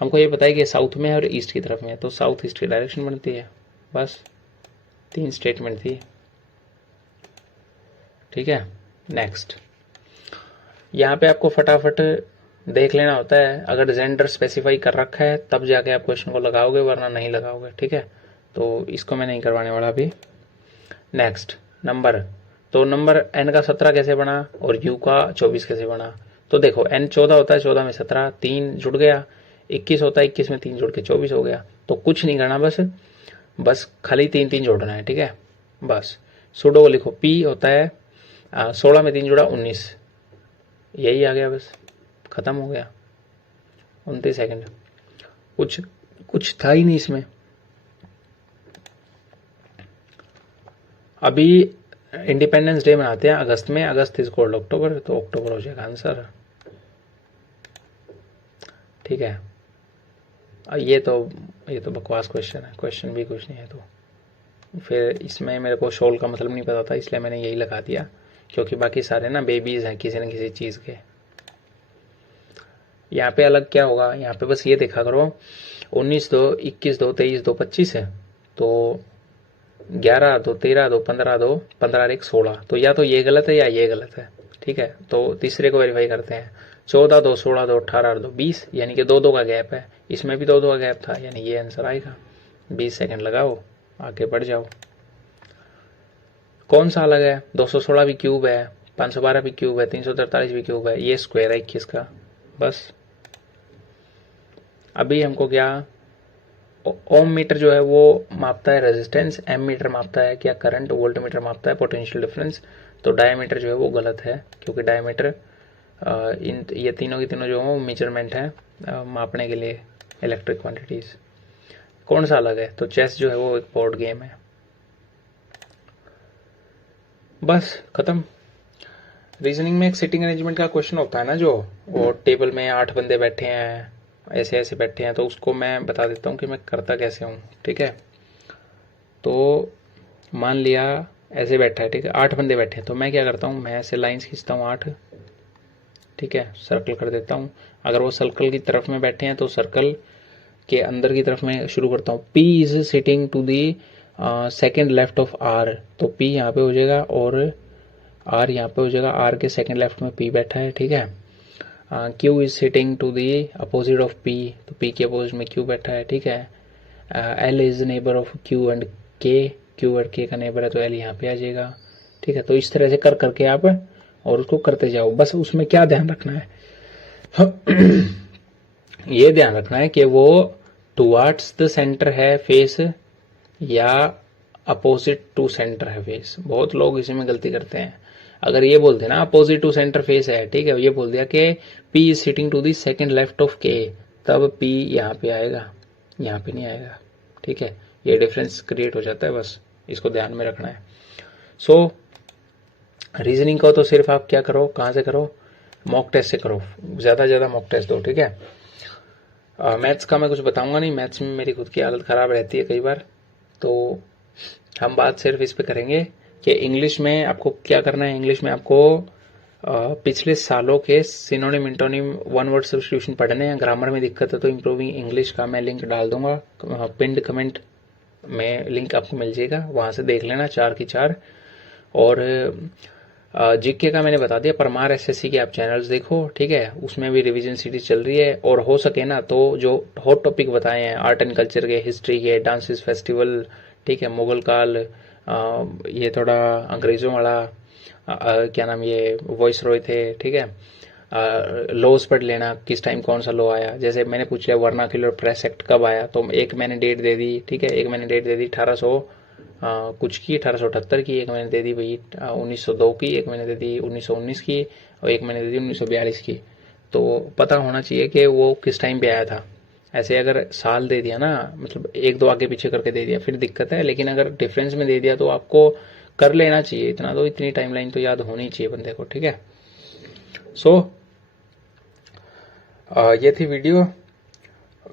हमको ये पता है कि साउथ में है और ईस्ट की तरफ में है, तो साउथ ईस्ट की डायरेक्शन बनती है। बस 3 स्टेटमेंट थी। ठीक है, नेक्स्ट, यहाँ पे आपको फटाफट देख लेना होता है। अगर जेंडर स्पेसिफाई कर रखा है तब जाके आप क्वेश्चन को लगाओगे, वरना नहीं लगाओगे। ठीक है, तो इसको मैं नहीं करवाने वाला अभी। नेक्स्ट, नंबर, तो नंबर n का 17 कैसे बना और u का 24 कैसे बना। तो देखो n 14 होता है, 14 में 17, 3 जुड़ गया। 21 होता है, 21 में 3 जुड़ के 24 हो गया। तो कुछ नहीं करना, बस खाली 3 जोड़ना है। ठीक है, बस सुडो को लिखो, p होता है 16 में 3 जुड़ा 19, यही आ गया, बस खत्म हो गया। 29 सेकंड, कुछ था ही नहीं इसमें। अभी इंडिपेंडेंस डे मनाते हैं अगस्त में, अगस्त इज कॉल्ड अक्टूबर, तो अक्टूबर हो जाएगा आंसर। ठीक है, ये तो बकवास क्वेश्चन है, क्वेश्चन भी कुछ नहीं है। तो फिर इसमें मेरे को शोल का मतलब नहीं पता था, इसलिए मैंने यही लगा दिया, क्योंकि बाकी सारे ना बेबीज हैं किसी न किसी चीज के। यहाँ पे अलग क्या होगा, यहाँ पे बस ये देखा करो, 19 2 21 2 23 2 25 है, तो 11 2 13 2 15 2 15 1 16, तो या तो ये गलत है या ये गलत है। ठीक है, तो तीसरे को वेरीफाई करते हैं। 14 2 16 2 18 2 20, यानी कि 2 का गैप है, इसमें भी 2 का गैप था, यानी ये आंसर आएगा। 20 सेकंड लगाओ, आगे बढ़ जाओ। कौन सा अलग है, 216 भी क्यूब है, 512 भी क्यूब है, 343 भी क्यूब है, ये स्क्वायर है 21 का। बस अभी हमको क्या, ओम मीटर जो है वो मापता है रेजिस्टेंस, एम मीटर मापता है क्या, करंट, वोल्ट मीटर मापता है पोटेंशियल डिफरेंस। तो डायमीटर जो है वो गलत है, क्योंकि डायमीटर इन ये तीनों की तीनों जो है वो मेजरमेंट है मापने के लिए इलेक्ट्रिक क्वांटिटीज। कौन सा अलग है, तो चेस जो है वो एक बोर्ड गेम है। बस खत्म। रीजनिंग में एक सिटिंग अरेंजमेंट का क्वेश्चन होता है ना, जो वो टेबल में 8 बंदे बैठे हैं, ऐसे ऐसे बैठे हैं, तो उसको मैं बता देता हूँ कि मैं करता कैसे हूँ। ठीक है, तो मान लिया ऐसे बैठा है, ठीक है, 8 बंदे बैठे हैं, तो मैं क्या करता हूँ, मैं ऐसे लाइंस खींचता हूँ 8, ठीक है, सर्कल कर देता हूँ। अगर वो सर्कल की तरफ में बैठे हैं तो सर्कल के अंदर की तरफ में शुरू करता हूँ। P is sitting to the second left of R, तो P यहाँ पे हो जाएगा और R यहाँ पे हो जाएगा, R के सेकेंड लेफ्ट में P बैठा है। ठीक है, Q is sitting to the opposite of P, तो P के अपोजिट में Q बैठा है। ठीक है, L is neighbour of Q and K, Q और K का नेबर है, तो L यहाँ पे आ जाएगा। ठीक है, तो इस तरह से कर करके आप और उसको करते जाओ। बस उसमें क्या ध्यान रखना है ये ध्यान रखना है कि वो टुवर्ड्स द सेंटर है फेस या अपोजिट टू सेंटर है फेस। बहुत लोग इसी में गलती करते हैं। अगर ये बोलते ना अपोजिट टू सेंटर फेस है, ठीक है, ये बोल दिया कि P is sitting to the second left of K, तब P यहाँ पे आएगा, यहाँ पे नहीं आएगा। ठीक है, ये डिफरेंस क्रिएट हो जाता है, बस इसको ध्यान में रखना है। सो रीजनिंग को तो सिर्फ आप क्या करो, कहाँ से करो, मॉक टेस्ट से करो, ज़्यादा से ज़्यादा मॉक टेस्ट दो, ठीक है। मैथ्स का मैं कुछ बताऊंगा नहीं, मैथ्स में मेरी खुद की हालत ख़राब रहती है कई बार, तो हम बात सिर्फ इस पे करेंगे कि इंग्लिश में आपको क्या करना है। इंग्लिश में आपको पिछले सालों के synonym antonym one word substitution पढ़ने हैं। ग्रामर में दिक्कत है तो इम्प्रूविंग इंग्लिश का मैं लिंक डाल दूंगा, पिंड कमेंट में लिंक आपको मिल जाएगा, वहां से देख लेना 4 की 4। और जीके का मैंने बता दिया, परमार एसएससी के आप चैनल्स देखो, ठीक है, उसमें भी रिवीजन सीरीज चल रही है। और हो सके ना तो जो हॉट टॉपिक बताए हैं आर्ट एंड कल्चर के, हिस्ट्री के, डांसेस फेस्टिवल, ठीक है, मुगल काल, ये थोड़ा अंग्रेजों वाला, क्या नाम, ये वॉइस रॉय थे, ठीक है, लॉज पढ़ लेना, किस टाइम कौन सा लॉ आया। जैसे मैंने पूछ लिया वर्नाक्युलर प्रेस एक्ट कब आया, तो एक मैंने डेट दे दी, ठीक है, एक मैंने डेट दे दी 1800 कुछ की, 1878 की, एक मैंने दे दी भाई 1902 की, एक मैंने दे दी 1919 की, और एक मैंने दे दी 1942 की। तो पता होना चाहिए कि वो किस टाइम पे आया था। ऐसे अगर साल दे दिया ना, मतलब एक दो आगे पीछे करके दे दिया फिर दिक्कत है, लेकिन अगर डिफरेंस में दे दिया तो आपको कर लेना चाहिए इतना, तो इतनी टाइमलाइन तो याद होनी चाहिए बंदे को, ठीक है। सो ये थी वीडियो,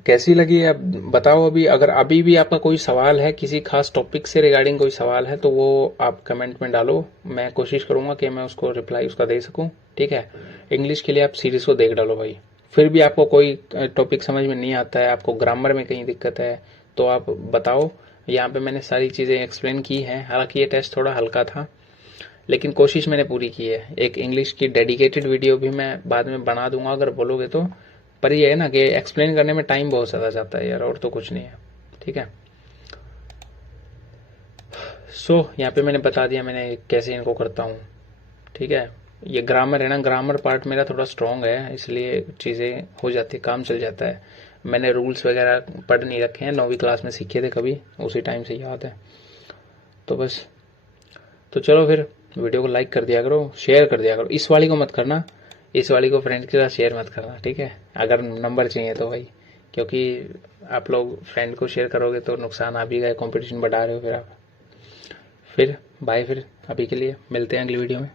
कैसी लगी अब बताओ। अभी अगर अभी भी आपका कोई सवाल है, किसी खास टॉपिक से रिगार्डिंग कोई सवाल है, तो वो आप कमेंट में डालो, मैं कोशिश करूंगा कि मैं उसको रिप्लाई उसका दे सकूं, ठीक है। इंग्लिश के लिए आप सीरीज को देख डालो भाई। फिर भी आपको कोई टॉपिक समझ में नहीं आता है, आपको ग्रामर में कहीं दिक्कत है, तो आप बताओ। यहाँ पे मैंने सारी चीज़ें एक्सप्लेन की हैं। हालांकि ये टेस्ट थोड़ा हल्का था, लेकिन कोशिश मैंने पूरी की है। एक इंग्लिश की डेडिकेटेड वीडियो भी मैं बाद में बना दूंगा अगर बोलोगे तो, पर ये है ना कि एक्सप्लेन करने में टाइम बहुत ज़्यादा जाता है यार, और तो कुछ नहीं है, ठीक है। सो यहाँ पे मैंने बता दिया मैंने कैसे इनको करता हूँ, ठीक है। ये ग्रामर है ना, ग्रामर पार्ट मेरा थोड़ा स्ट्रॉन्ग है, इसलिए चीज़ें हो जाती है, काम चल जाता है। मैंने रूल्स वगैरह पढ़ नहीं रखे हैं, 9वीं क्लास में सीखे थे कभी, उसी टाइम से याद है। तो बस, तो चलो फिर वीडियो को लाइक कर दिया करो, शेयर कर दिया करो। इस वाली को मत करना, इस वाली को फ्रेंड के साथ शेयर मत करना, ठीक है, अगर नंबर चाहिए तो भाई, क्योंकि आप लोग फ्रेंड को शेयर करोगे तो नुकसान आप ही का, कंपटीशन बढ़ा रहे हो फिर आप। फिर बाय, फिर अभी के लिए मिलते हैं अगली वीडियो में।